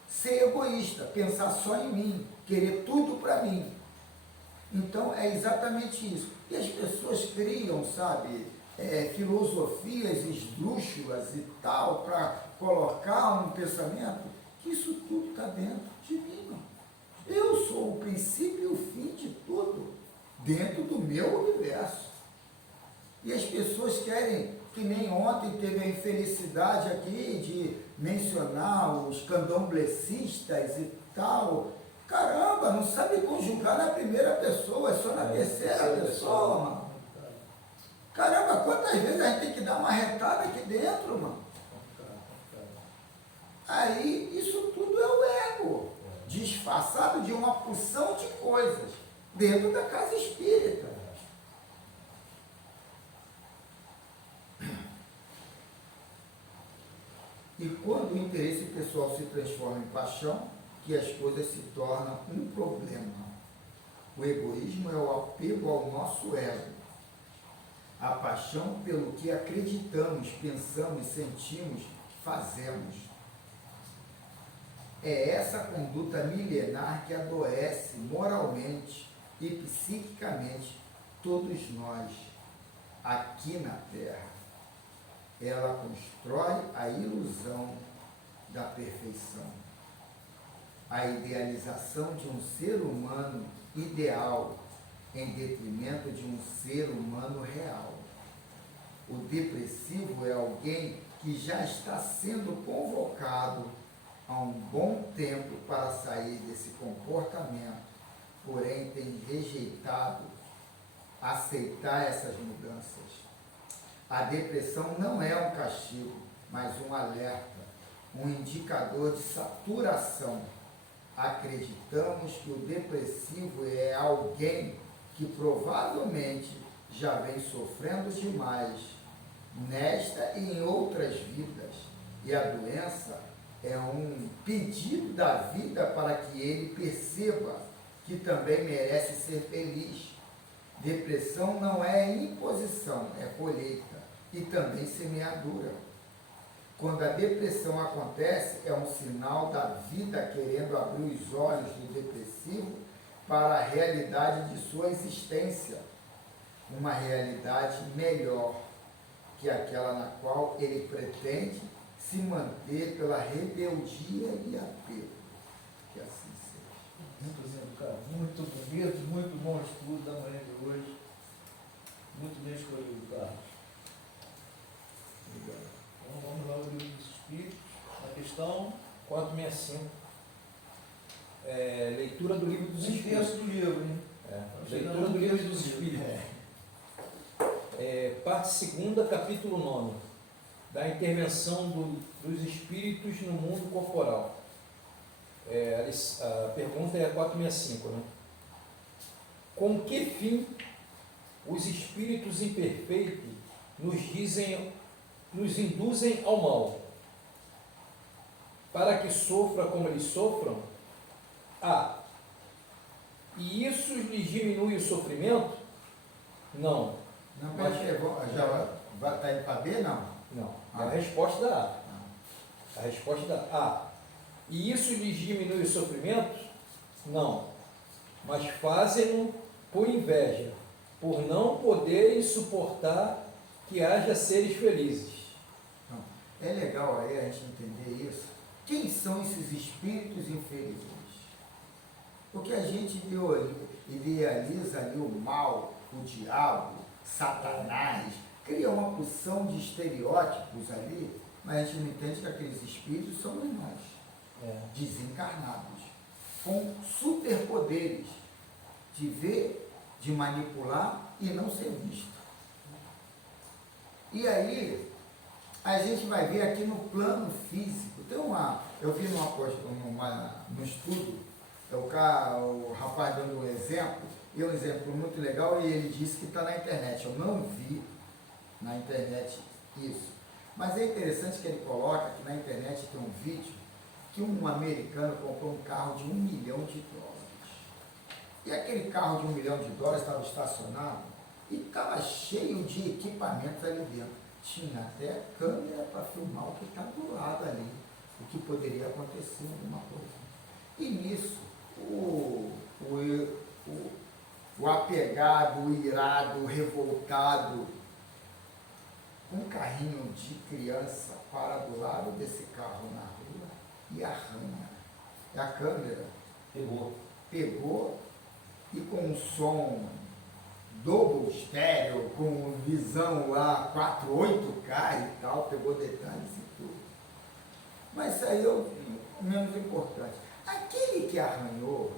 ser egoísta, pensar só em mim, querer tudo para mim. Então, é exatamente isso. E as pessoas criam, sabe, filosofias esdrúxulas e tal, para colocar um pensamento, que isso tudo está dentro de mim, mano. Eu sou o princípio e o fim de tudo, dentro do meu universo. E as pessoas querem, que nem ontem teve a infelicidade aqui de mencionar os candomblecistas e tal. Caramba, não sabe conjugar na primeira pessoa, é só na terceira pessoa, mano. Caramba, quantas vezes a gente tem que dar uma retada aqui dentro, mano? Aí, isso tudo é o ego, disfarçado de uma porção de coisas, dentro da casa espírita. E quando o interesse pessoal se transforma em paixão, que as coisas se tornam um problema. O egoísmo é o apego ao nosso ego, a paixão pelo que acreditamos, pensamos, sentimos, fazemos. É essa conduta milenar que adoece moralmente e psiquicamente todos nós, aqui na Terra. Ela constrói a ilusão da perfeição, a idealização de um ser humano ideal em detrimento de um ser humano real. O depressivo é alguém que já está sendo convocado há um bom tempo para sair desse comportamento, porém tem rejeitado aceitar essas mudanças. A depressão não é um castigo, mas um alerta, um indicador de saturação. Acreditamos que o depressivo é alguém que provavelmente já vem sofrendo demais nesta e em outras vidas, e a doença é um pedido da vida para que ele perceba que também merece ser feliz. Depressão não é imposição, é colheita e também semeadura. Quando a depressão acontece, é um sinal da vida querendo abrir os olhos do depressivo para a realidade de sua existência, uma realidade melhor que aquela na qual ele pretende se manter pela rebeldia e apego. Que assim seja. Muito lindo, cara. Muito bonito, muito bom estudo da manhã de hoje. Muito bem escolhido, Carlos. Obrigado. Então vamos lá ao livro dos Espíritos, na questão 465. Leitura do livro dos um terço Espíritos. do livro, hein? Leitura do livro dos Espíritos. Parte segunda, capítulo 9. Da intervenção dos espíritos no mundo corporal. A pergunta é a 465, né? Com que fim os espíritos imperfeitos nos induzem ao mal? Para que sofra como eles sofram? E isso lhes diminui o sofrimento? Não. Não, peraí, já vai estar indo para B, não? Não. É a resposta da A. A resposta da A. E isso lhes diminui o sofrimento? Não. Mas fazem-no por inveja, por não poderem suportar que haja seres felizes. Não. É legal aí a gente entender isso. Quem são esses espíritos infelizes? Porque a gente idealiza ali o mal, o diabo, Satanás, cria uma porção de estereótipos ali, mas a gente não entende que aqueles espíritos somos nós, desencarnados, com superpoderes de ver, de manipular e não ser visto. E aí, a gente vai ver aqui no plano físico. Eu vi num estudo, o rapaz dando um exemplo, e um exemplo muito legal, e ele disse que está na internet. Eu não vi na internet isso. Mas é interessante que ele coloca que na internet tem um vídeo que um americano comprou um carro de $1 milhão. E aquele carro de $1 milhão estava estacionado e estava cheio de equipamentos ali dentro. Tinha até câmera para filmar o que está do lado ali, o que poderia acontecer, alguma coisa. E nisso, o apegado, o irado, o revoltado, um carrinho de criança para do lado desse carro na rua e arranha. E a câmera pegou e com um som double estéreo, com visão lá 4.8K e tal, pegou detalhes e tudo. Mas isso aí é o menos importante. Aquele que arranhou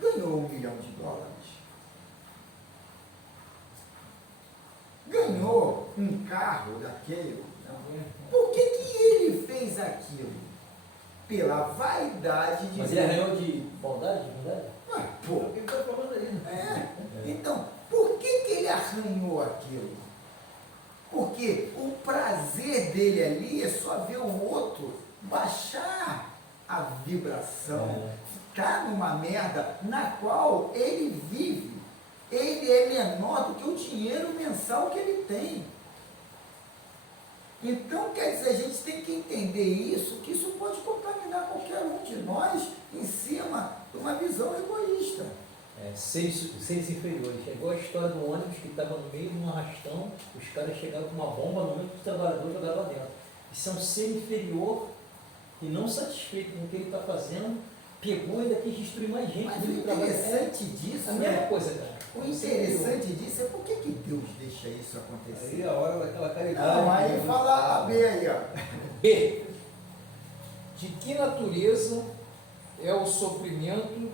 ganhou $1 milhão. Ganhou um carro daquele. Por que ele fez aquilo? Pela vaidade de... Mas ele arranhou de bondade, de verdade? Pô, O que está falando aí, né? Então, por que ele arranhou aquilo? Porque o prazer dele ali é só ver o outro baixar a vibração, ficar numa merda na qual ele vive. Ele é menor do que o dinheiro mensal que ele tem. Então, quer dizer, a gente tem que entender isso, que isso pode contaminar qualquer um de nós em cima de uma visão egoísta. Seres inferiores. É igual a história do ônibus que estava no meio de um arrastão, os caras chegaram com uma bomba no meio do trabalhador e jogaram lá dentro. Isso é um ser inferior que, não satisfeito com o que ele está fazendo, pegou e ainda quis destruir mais gente. Mas o interessante disso a mesma coisa, cara. O interessante disso é por que Deus deixa isso acontecer. Aí a hora daquela caridade. Não, aí fala a B aí, ó. B. De que natureza é o sofrimento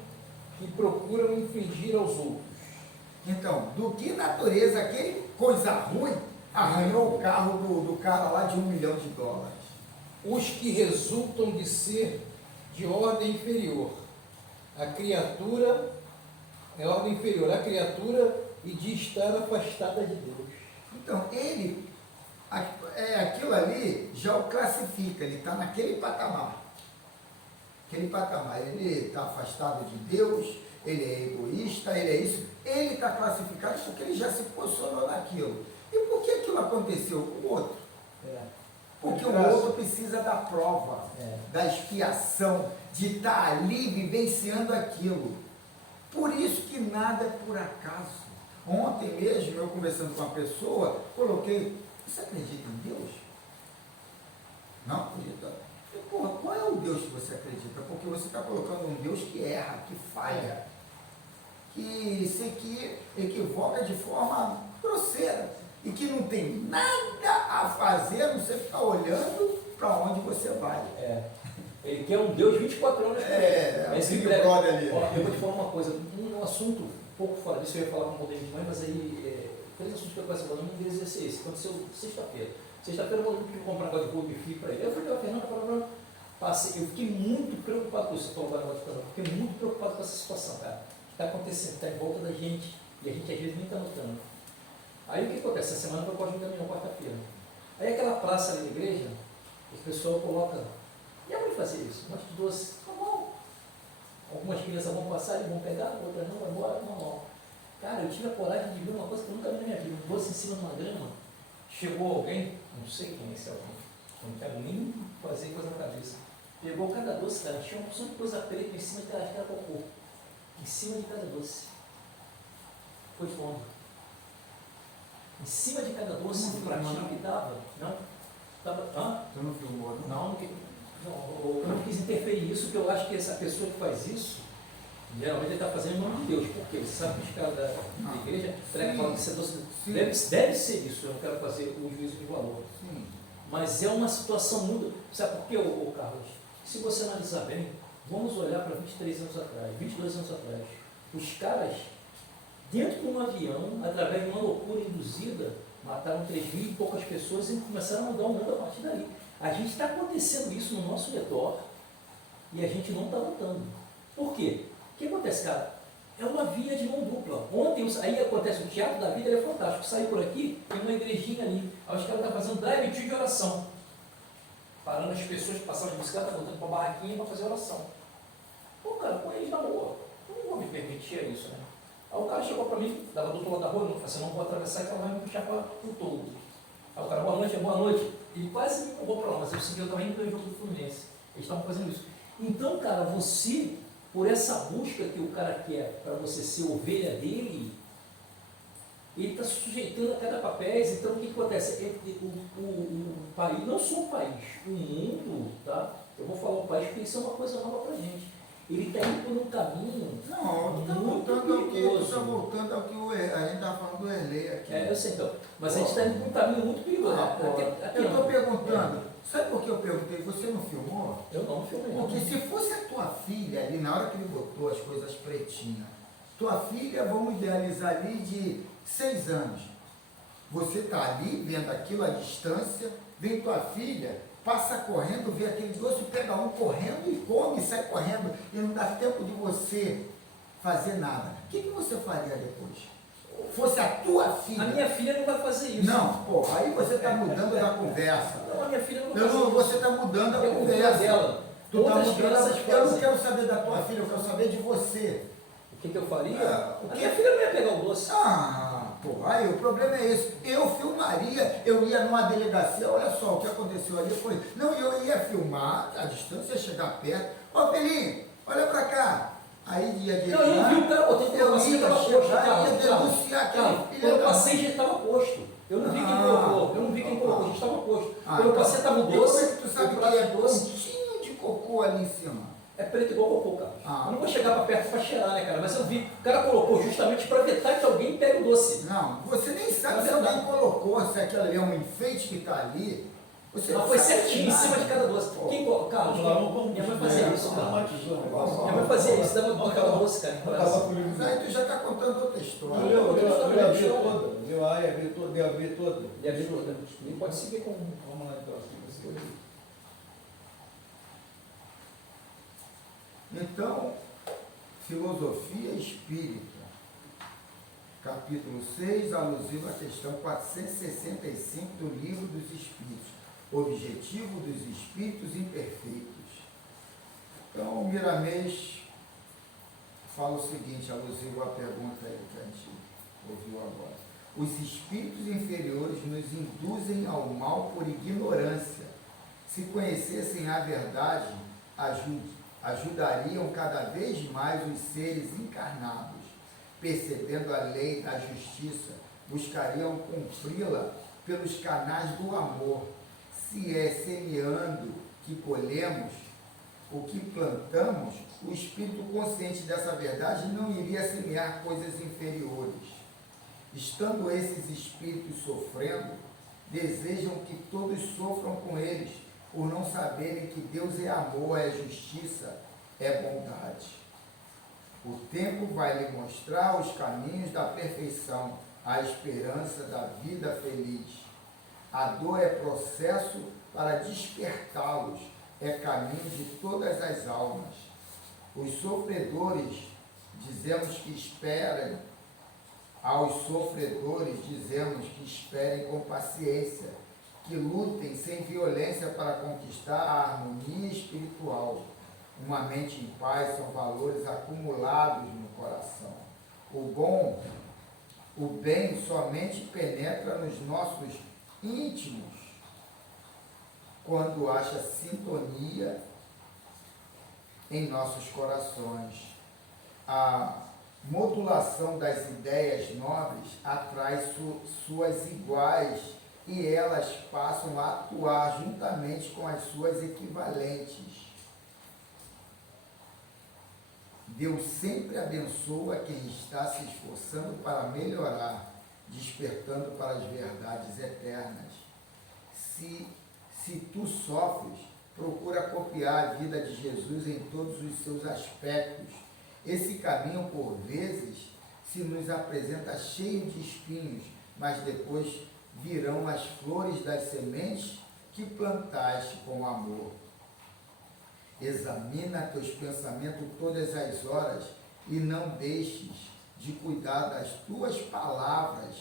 que procuram infligir aos outros? Então, do que natureza aquele coisa ruim arranhou o carro do cara lá de $1 milhão? Os que resultam de ser de ordem inferior. A criatura é ordem inferior à criatura e de estar afastada de Deus. Então, aquilo ali já o classifica, ele está naquele patamar. Ele está afastado de Deus, ele é egoísta, ele é isso. Ele está classificado porque ele já se posicionou naquilo. E por que aquilo aconteceu com o outro? Porque o outro precisa da prova, da expiação, de estar ali vivenciando aquilo. Por isso que nada é por acaso. Ontem mesmo, eu conversando com uma pessoa, coloquei, você acredita em Deus? Não acredita. Eu, porra, qual é o Deus que você acredita? Porque você está colocando um Deus que erra, que falha, que se equivoca de forma grosseira e que não tem nada a fazer, a não ser ficar olhando para onde você vai. Ele quer um Deus 24 horas por dia. Esse Big Brother ali. Ó, eu vou te falar uma coisa, um assunto um pouco fora disso, eu ia falar com o modelo de mãe, mas aí, três assuntos que eu conheço falando, um deles ia ser esse. Aconteceu sexta-feira. Sexta-feira eu vou comprar um negócio de bolo de fio para ele. Eu falei, ó, Fernanda, passei, eu fiquei muito preocupado com isso, eu fiquei muito preocupado com essa situação, cara. Que está acontecendo, está em volta da gente, e a gente às vezes nem está notando. Aí o que acontece? Essa semana eu posso me caminhar quarta-feira. Aí aquela praça ali da igreja, o pessoal coloca. E a mãe fazer isso? Um monte de doce. Tá bom. Algumas crianças vão passar e vão pegar, outras não, vai embora, normal. Cara, eu tive a coragem de ver uma coisa que eu nunca vi na minha vida. Um doce em cima de uma grama. Chegou alguém, não sei quem é esse alguém, não quero nem fazer coisa na cabeça. Pegou cada doce, cara, tinha uma opção de coisa preta em cima de cada cocô. Em cima de cada doce. Foi fundo. Em cima de cada doce, do pratinho que dava. Não? Tava. Você não filmou, não? Eu não quis interferir nisso, porque eu acho que essa pessoa que faz isso, geralmente ele está fazendo em nome de Deus. Por quê? Você sabe que os caras da igreja falam que isso deve ser isso, eu não quero fazer o juízo de valor. Sim. Mas é uma situação muito. Sabe por quê, Carlos? Se você analisar bem, vamos olhar para 23 anos atrás, 22 anos atrás. Os caras, dentro de um avião, através de uma loucura induzida, mataram 3 mil e poucas pessoas e começaram a mudar o mundo a partir daí. A gente está acontecendo isso no nosso redor e a gente não está notando. Por quê? O que acontece, cara? É uma via de mão dupla. Ontem, aí acontece, o teatro da vida ele é fantástico. Sai por aqui, tem uma igrejinha ali. Aí os caras estão fazendo drive-thru de oração. Parando as pessoas que passavam de bicicleta, voltando para a barraquinha para fazer oração. Pô, cara, com eles na boa. Eu não vou me permitir isso, né? Aí o cara chegou para mim, dava do outro lado da rua, não, assim, não vou atravessar que ela vai me puxar para o todo. Aí o cara, boa noite. Ele quase me empurrou para lá, mas eu segui, eu estava indo pelo jogo do Fluminense. Eles estavam fazendo isso. Então, cara, você, por essa busca que o cara quer para você ser ovelha dele, ele está se sujeitando a cada papéis. Então, o que acontece? O país, não só o país, o mundo, tá? Eu vou falar o país porque isso é uma coisa nova para a gente. Ele está indo por um caminho. Não, tu está voltando ao que a gente estava falando do Erlei aqui. Eu sei, então. Mas a gente está indo por um caminho muito perigoso. Eu estou perguntando, sabe por que eu perguntei? Você não filmou? Eu não filmei. Porque se fosse a tua filha ali, na hora que ele botou as coisas pretinhas, tua filha, vamos idealizar ali de 6 anos. Você está ali, vendo aquilo à distância, vem tua filha, passa correndo, vê aquele doce, pega um correndo e come, sai correndo, e não dá tempo de você fazer nada. O que você faria depois? Fosse a tua filha. A minha filha não vai fazer isso. Não, pô, aí você está mudando da conversa. Não, a minha filha não vai fazer isso. Você está mudando a conversa. Dela. Tu tá Outras mudando, crianças eu não fazem. quero saber da tua filha, eu quero saber de você. O que eu faria? O A que? minha filha não ia pegar o doce. Pô, aí o problema é esse. Eu filmaria, eu ia numa delegacia, olha só, o que aconteceu ali foi. Não, eu ia filmar, a distância ia chegar perto. Ô, Pelinho, olha pra cá. Aí ia Não, eu não vi o cara, botei eu passei, ia estava posto. chegar, ia denunciar aquele Quando filho eu da passei, já estava posto. Eu não vi quem colocou. Eu não vi quem colocou, já estava posto. Quando eu passei, estava o E como é doce. que tu sabe o que é prato doce. pontinho de cocô ali em cima? É preto igual cocô, cara. Ah. Eu não vou chegar para perto para cheirar, né, cara? Mas eu vi. O cara colocou justamente para evitar que alguém pegue o doce. Não, você nem sabe É se alguém verdade. colocou, se aquilo ali é um enfeite que está ali. Você Mas não foi sabe certinho, em nada. cima de cada doce. Quem colocou? Carlos, minha mãe fazia isso, cara. Dramatizou o negócio. Minha mãe fazia isso, dava uma cada doce, cara. em Acabar praça. comigo. Mas aí tu já está contando outra história. Eu ia ver toda. Eu ia ver toda. Eu ia ver toda. E a Bíblia, ele pode seguir com. Vamos lá então. Assim, Então, filosofia espírita, capítulo 6, alusivo à questão 465 do Livro dos Espíritos, objetivo dos espíritos imperfeitos. Então, o Miramês fala o seguinte, alusivo à pergunta aí que a gente ouviu agora. Os espíritos inferiores nos induzem ao mal por ignorância. Se conhecessem a verdade, ajudariam cada vez mais os seres encarnados, percebendo a lei da justiça, buscariam cumpri-la pelos canais do amor. Se é semeando que colhemos o que plantamos, o espírito consciente dessa verdade não iria semear coisas inferiores. Estando esses espíritos sofrendo, desejam que todos sofram com eles, por não saberem que Deus é amor, é justiça, é bondade. O tempo vai lhe mostrar os caminhos da perfeição, a esperança da vida feliz. A dor é processo para despertá-los, é caminho de todas as almas. Os sofredores, dizemos que esperem, aos sofredores dizemos que esperem com paciência, que lutem sem violência para conquistar a harmonia espiritual. Uma mente em paz são valores acumulados no coração. O bem somente penetra nos nossos íntimos quando acha sintonia em nossos corações. A modulação das ideias nobres atrai suas iguais e elas passam a atuar juntamente com as suas equivalentes. Deus sempre abençoa quem está se esforçando para melhorar, despertando para as verdades eternas. Se tu sofres, procura copiar a vida de Jesus em todos os seus aspectos. Esse caminho, por vezes, se nos apresenta cheio de espinhos, mas depois virão as flores das sementes que plantaste com amor. Examina teus pensamentos todas as horas e não deixes de cuidar das tuas palavras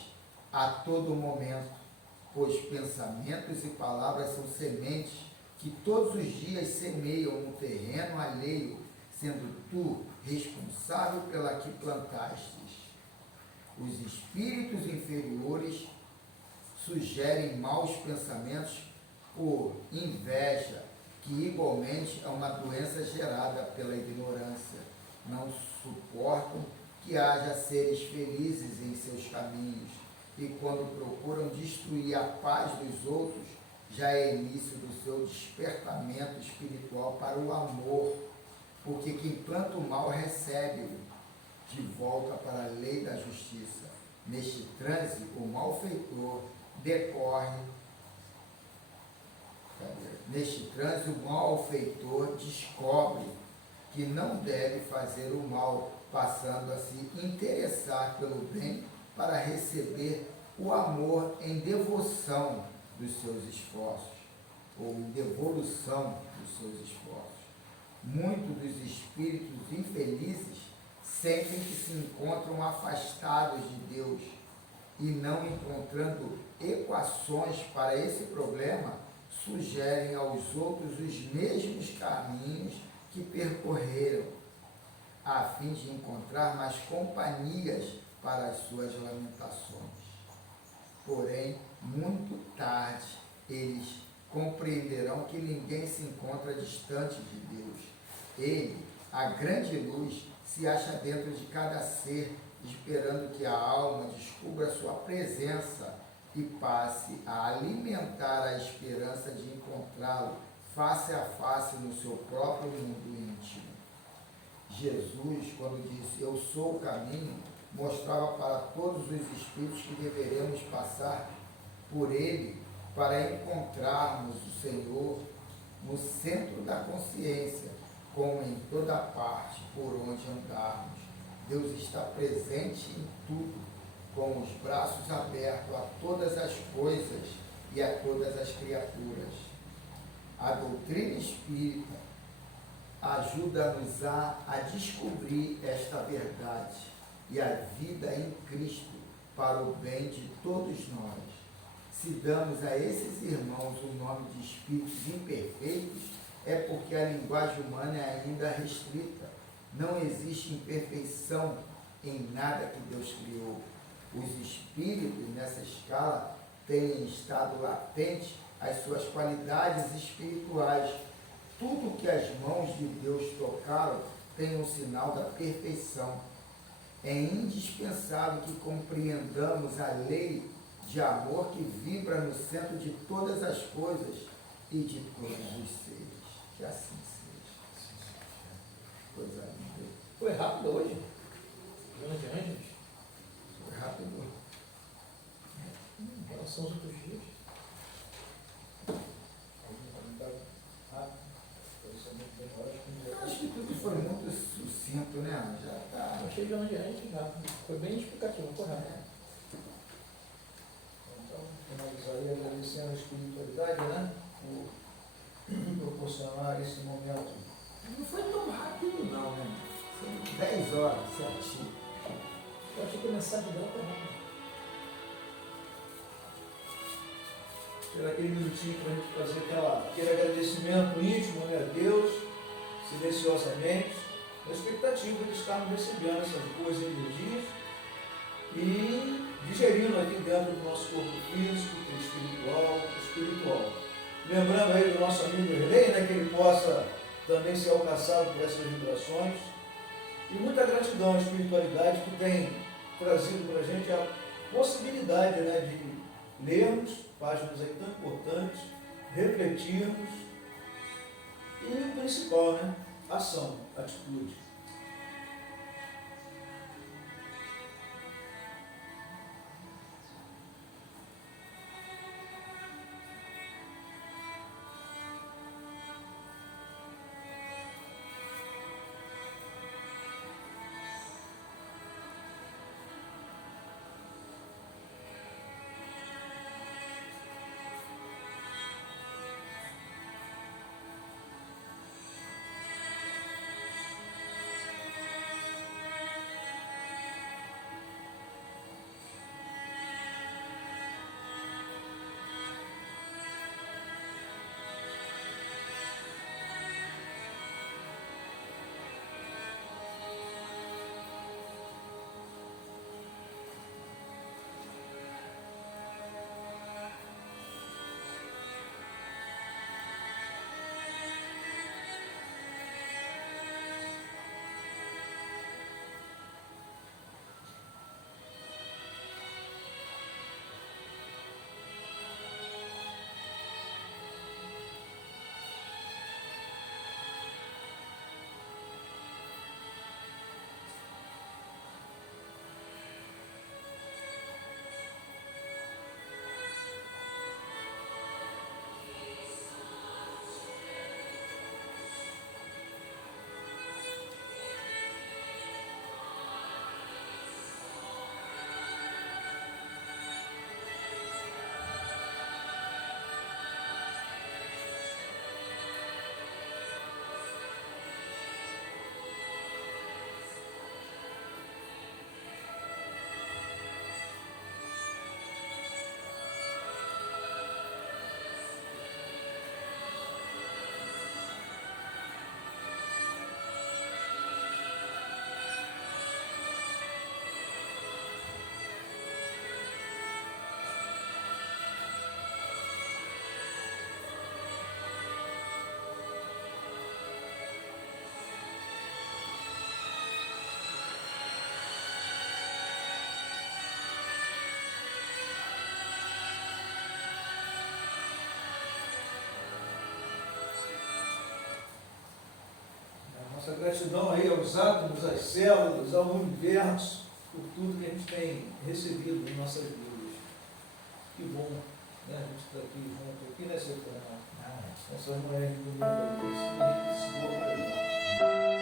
a todo momento, pois pensamentos e palavras são sementes que todos os dias semeiam no terreno alheio, sendo tu responsável pela que plantastes. Os espíritos inferiores sugerem maus pensamentos por inveja, que igualmente é uma doença gerada pela ignorância. Não suportam que haja seres felizes em seus caminhos, e quando procuram destruir a paz dos outros, já é início do seu despertamento espiritual para o amor, porque quem planta o mal recebe-o de volta para a lei da justiça. Neste transe, o malfeitor descobre que não deve fazer o mal, passando a se interessar pelo bem para receber o amor em devoção dos seus esforços, ou em devolução dos seus esforços. Muitos dos espíritos infelizes sentem que se encontram afastados de Deus e, não encontrando equações para esse problema, sugerem aos outros os mesmos caminhos que percorreram, a fim de encontrar mais companhias para as suas lamentações. Porém, muito tarde, eles compreenderão que ninguém se encontra distante de Deus. Ele, a grande luz, se acha dentro de cada ser, esperando que a alma descubra sua presença e passe a alimentar a esperança de encontrá-lo face a face no seu próprio mundo íntimo. Jesus, quando disse, eu sou o caminho, mostrava para todos os espíritos que deveremos passar por ele para encontrarmos o Senhor no centro da consciência, como em toda parte por onde andarmos. Deus está presente em tudo, com os braços abertos a todas as coisas e a todas as criaturas. A doutrina espírita ajuda-nos a descobrir esta verdade e a vida em Cristo para o bem de todos nós. Se damos a esses irmãos o nome de espíritos imperfeitos, é porque a linguagem humana é ainda restrita. Não existe imperfeição em nada que Deus criou. Os espíritos, nessa escala, têm estado latente as suas qualidades espirituais, Tudo que as mãos de Deus tocaram tem um sinal da perfeição. É indispensável que compreendamos a lei de amor que vibra no centro de todas as coisas e de todos os seres. Que assim seja. Coisa linda. Foi rápido hoje. Grande anjos. Foi rápido. Em relação aos outros dias. Algum comentário rápido? Eu acho que tudo foi muito sucinto, né? Já está. Eu achei grande anjos rápido. Foi bem explicativo, não foi rápido. Então, finalizaria agradecendo a espiritualidade, né? Por proporcionar esse momento. Não foi tão rápido, não, né? Foi 10 horas, certinho. Eu achei que a mensagem dela foi rápida. Ter aquele minutinho para a gente fazer aquele agradecimento íntimo, né, a Deus, silenciosamente, na expectativa de estarmos recebendo essas boas energias e digerindo aqui dentro do nosso corpo físico, espiritual. Lembrando aí do nosso amigo Erlei, né, que ele possa também ser alcançado por essas vibrações. E muita gratidão à espiritualidade que tem trazido para a gente a possibilidade, né, de lermos páginas aí tão importantes, refletirmos e o principal, né, ação, atitude. Nossa gratidão aí aos átomos, às células, ao universo, por tudo que a gente tem recebido em nossas vidas. Que bom, né? A gente está aqui junto, aqui nessa Essas mulheres do mundo, esse boa para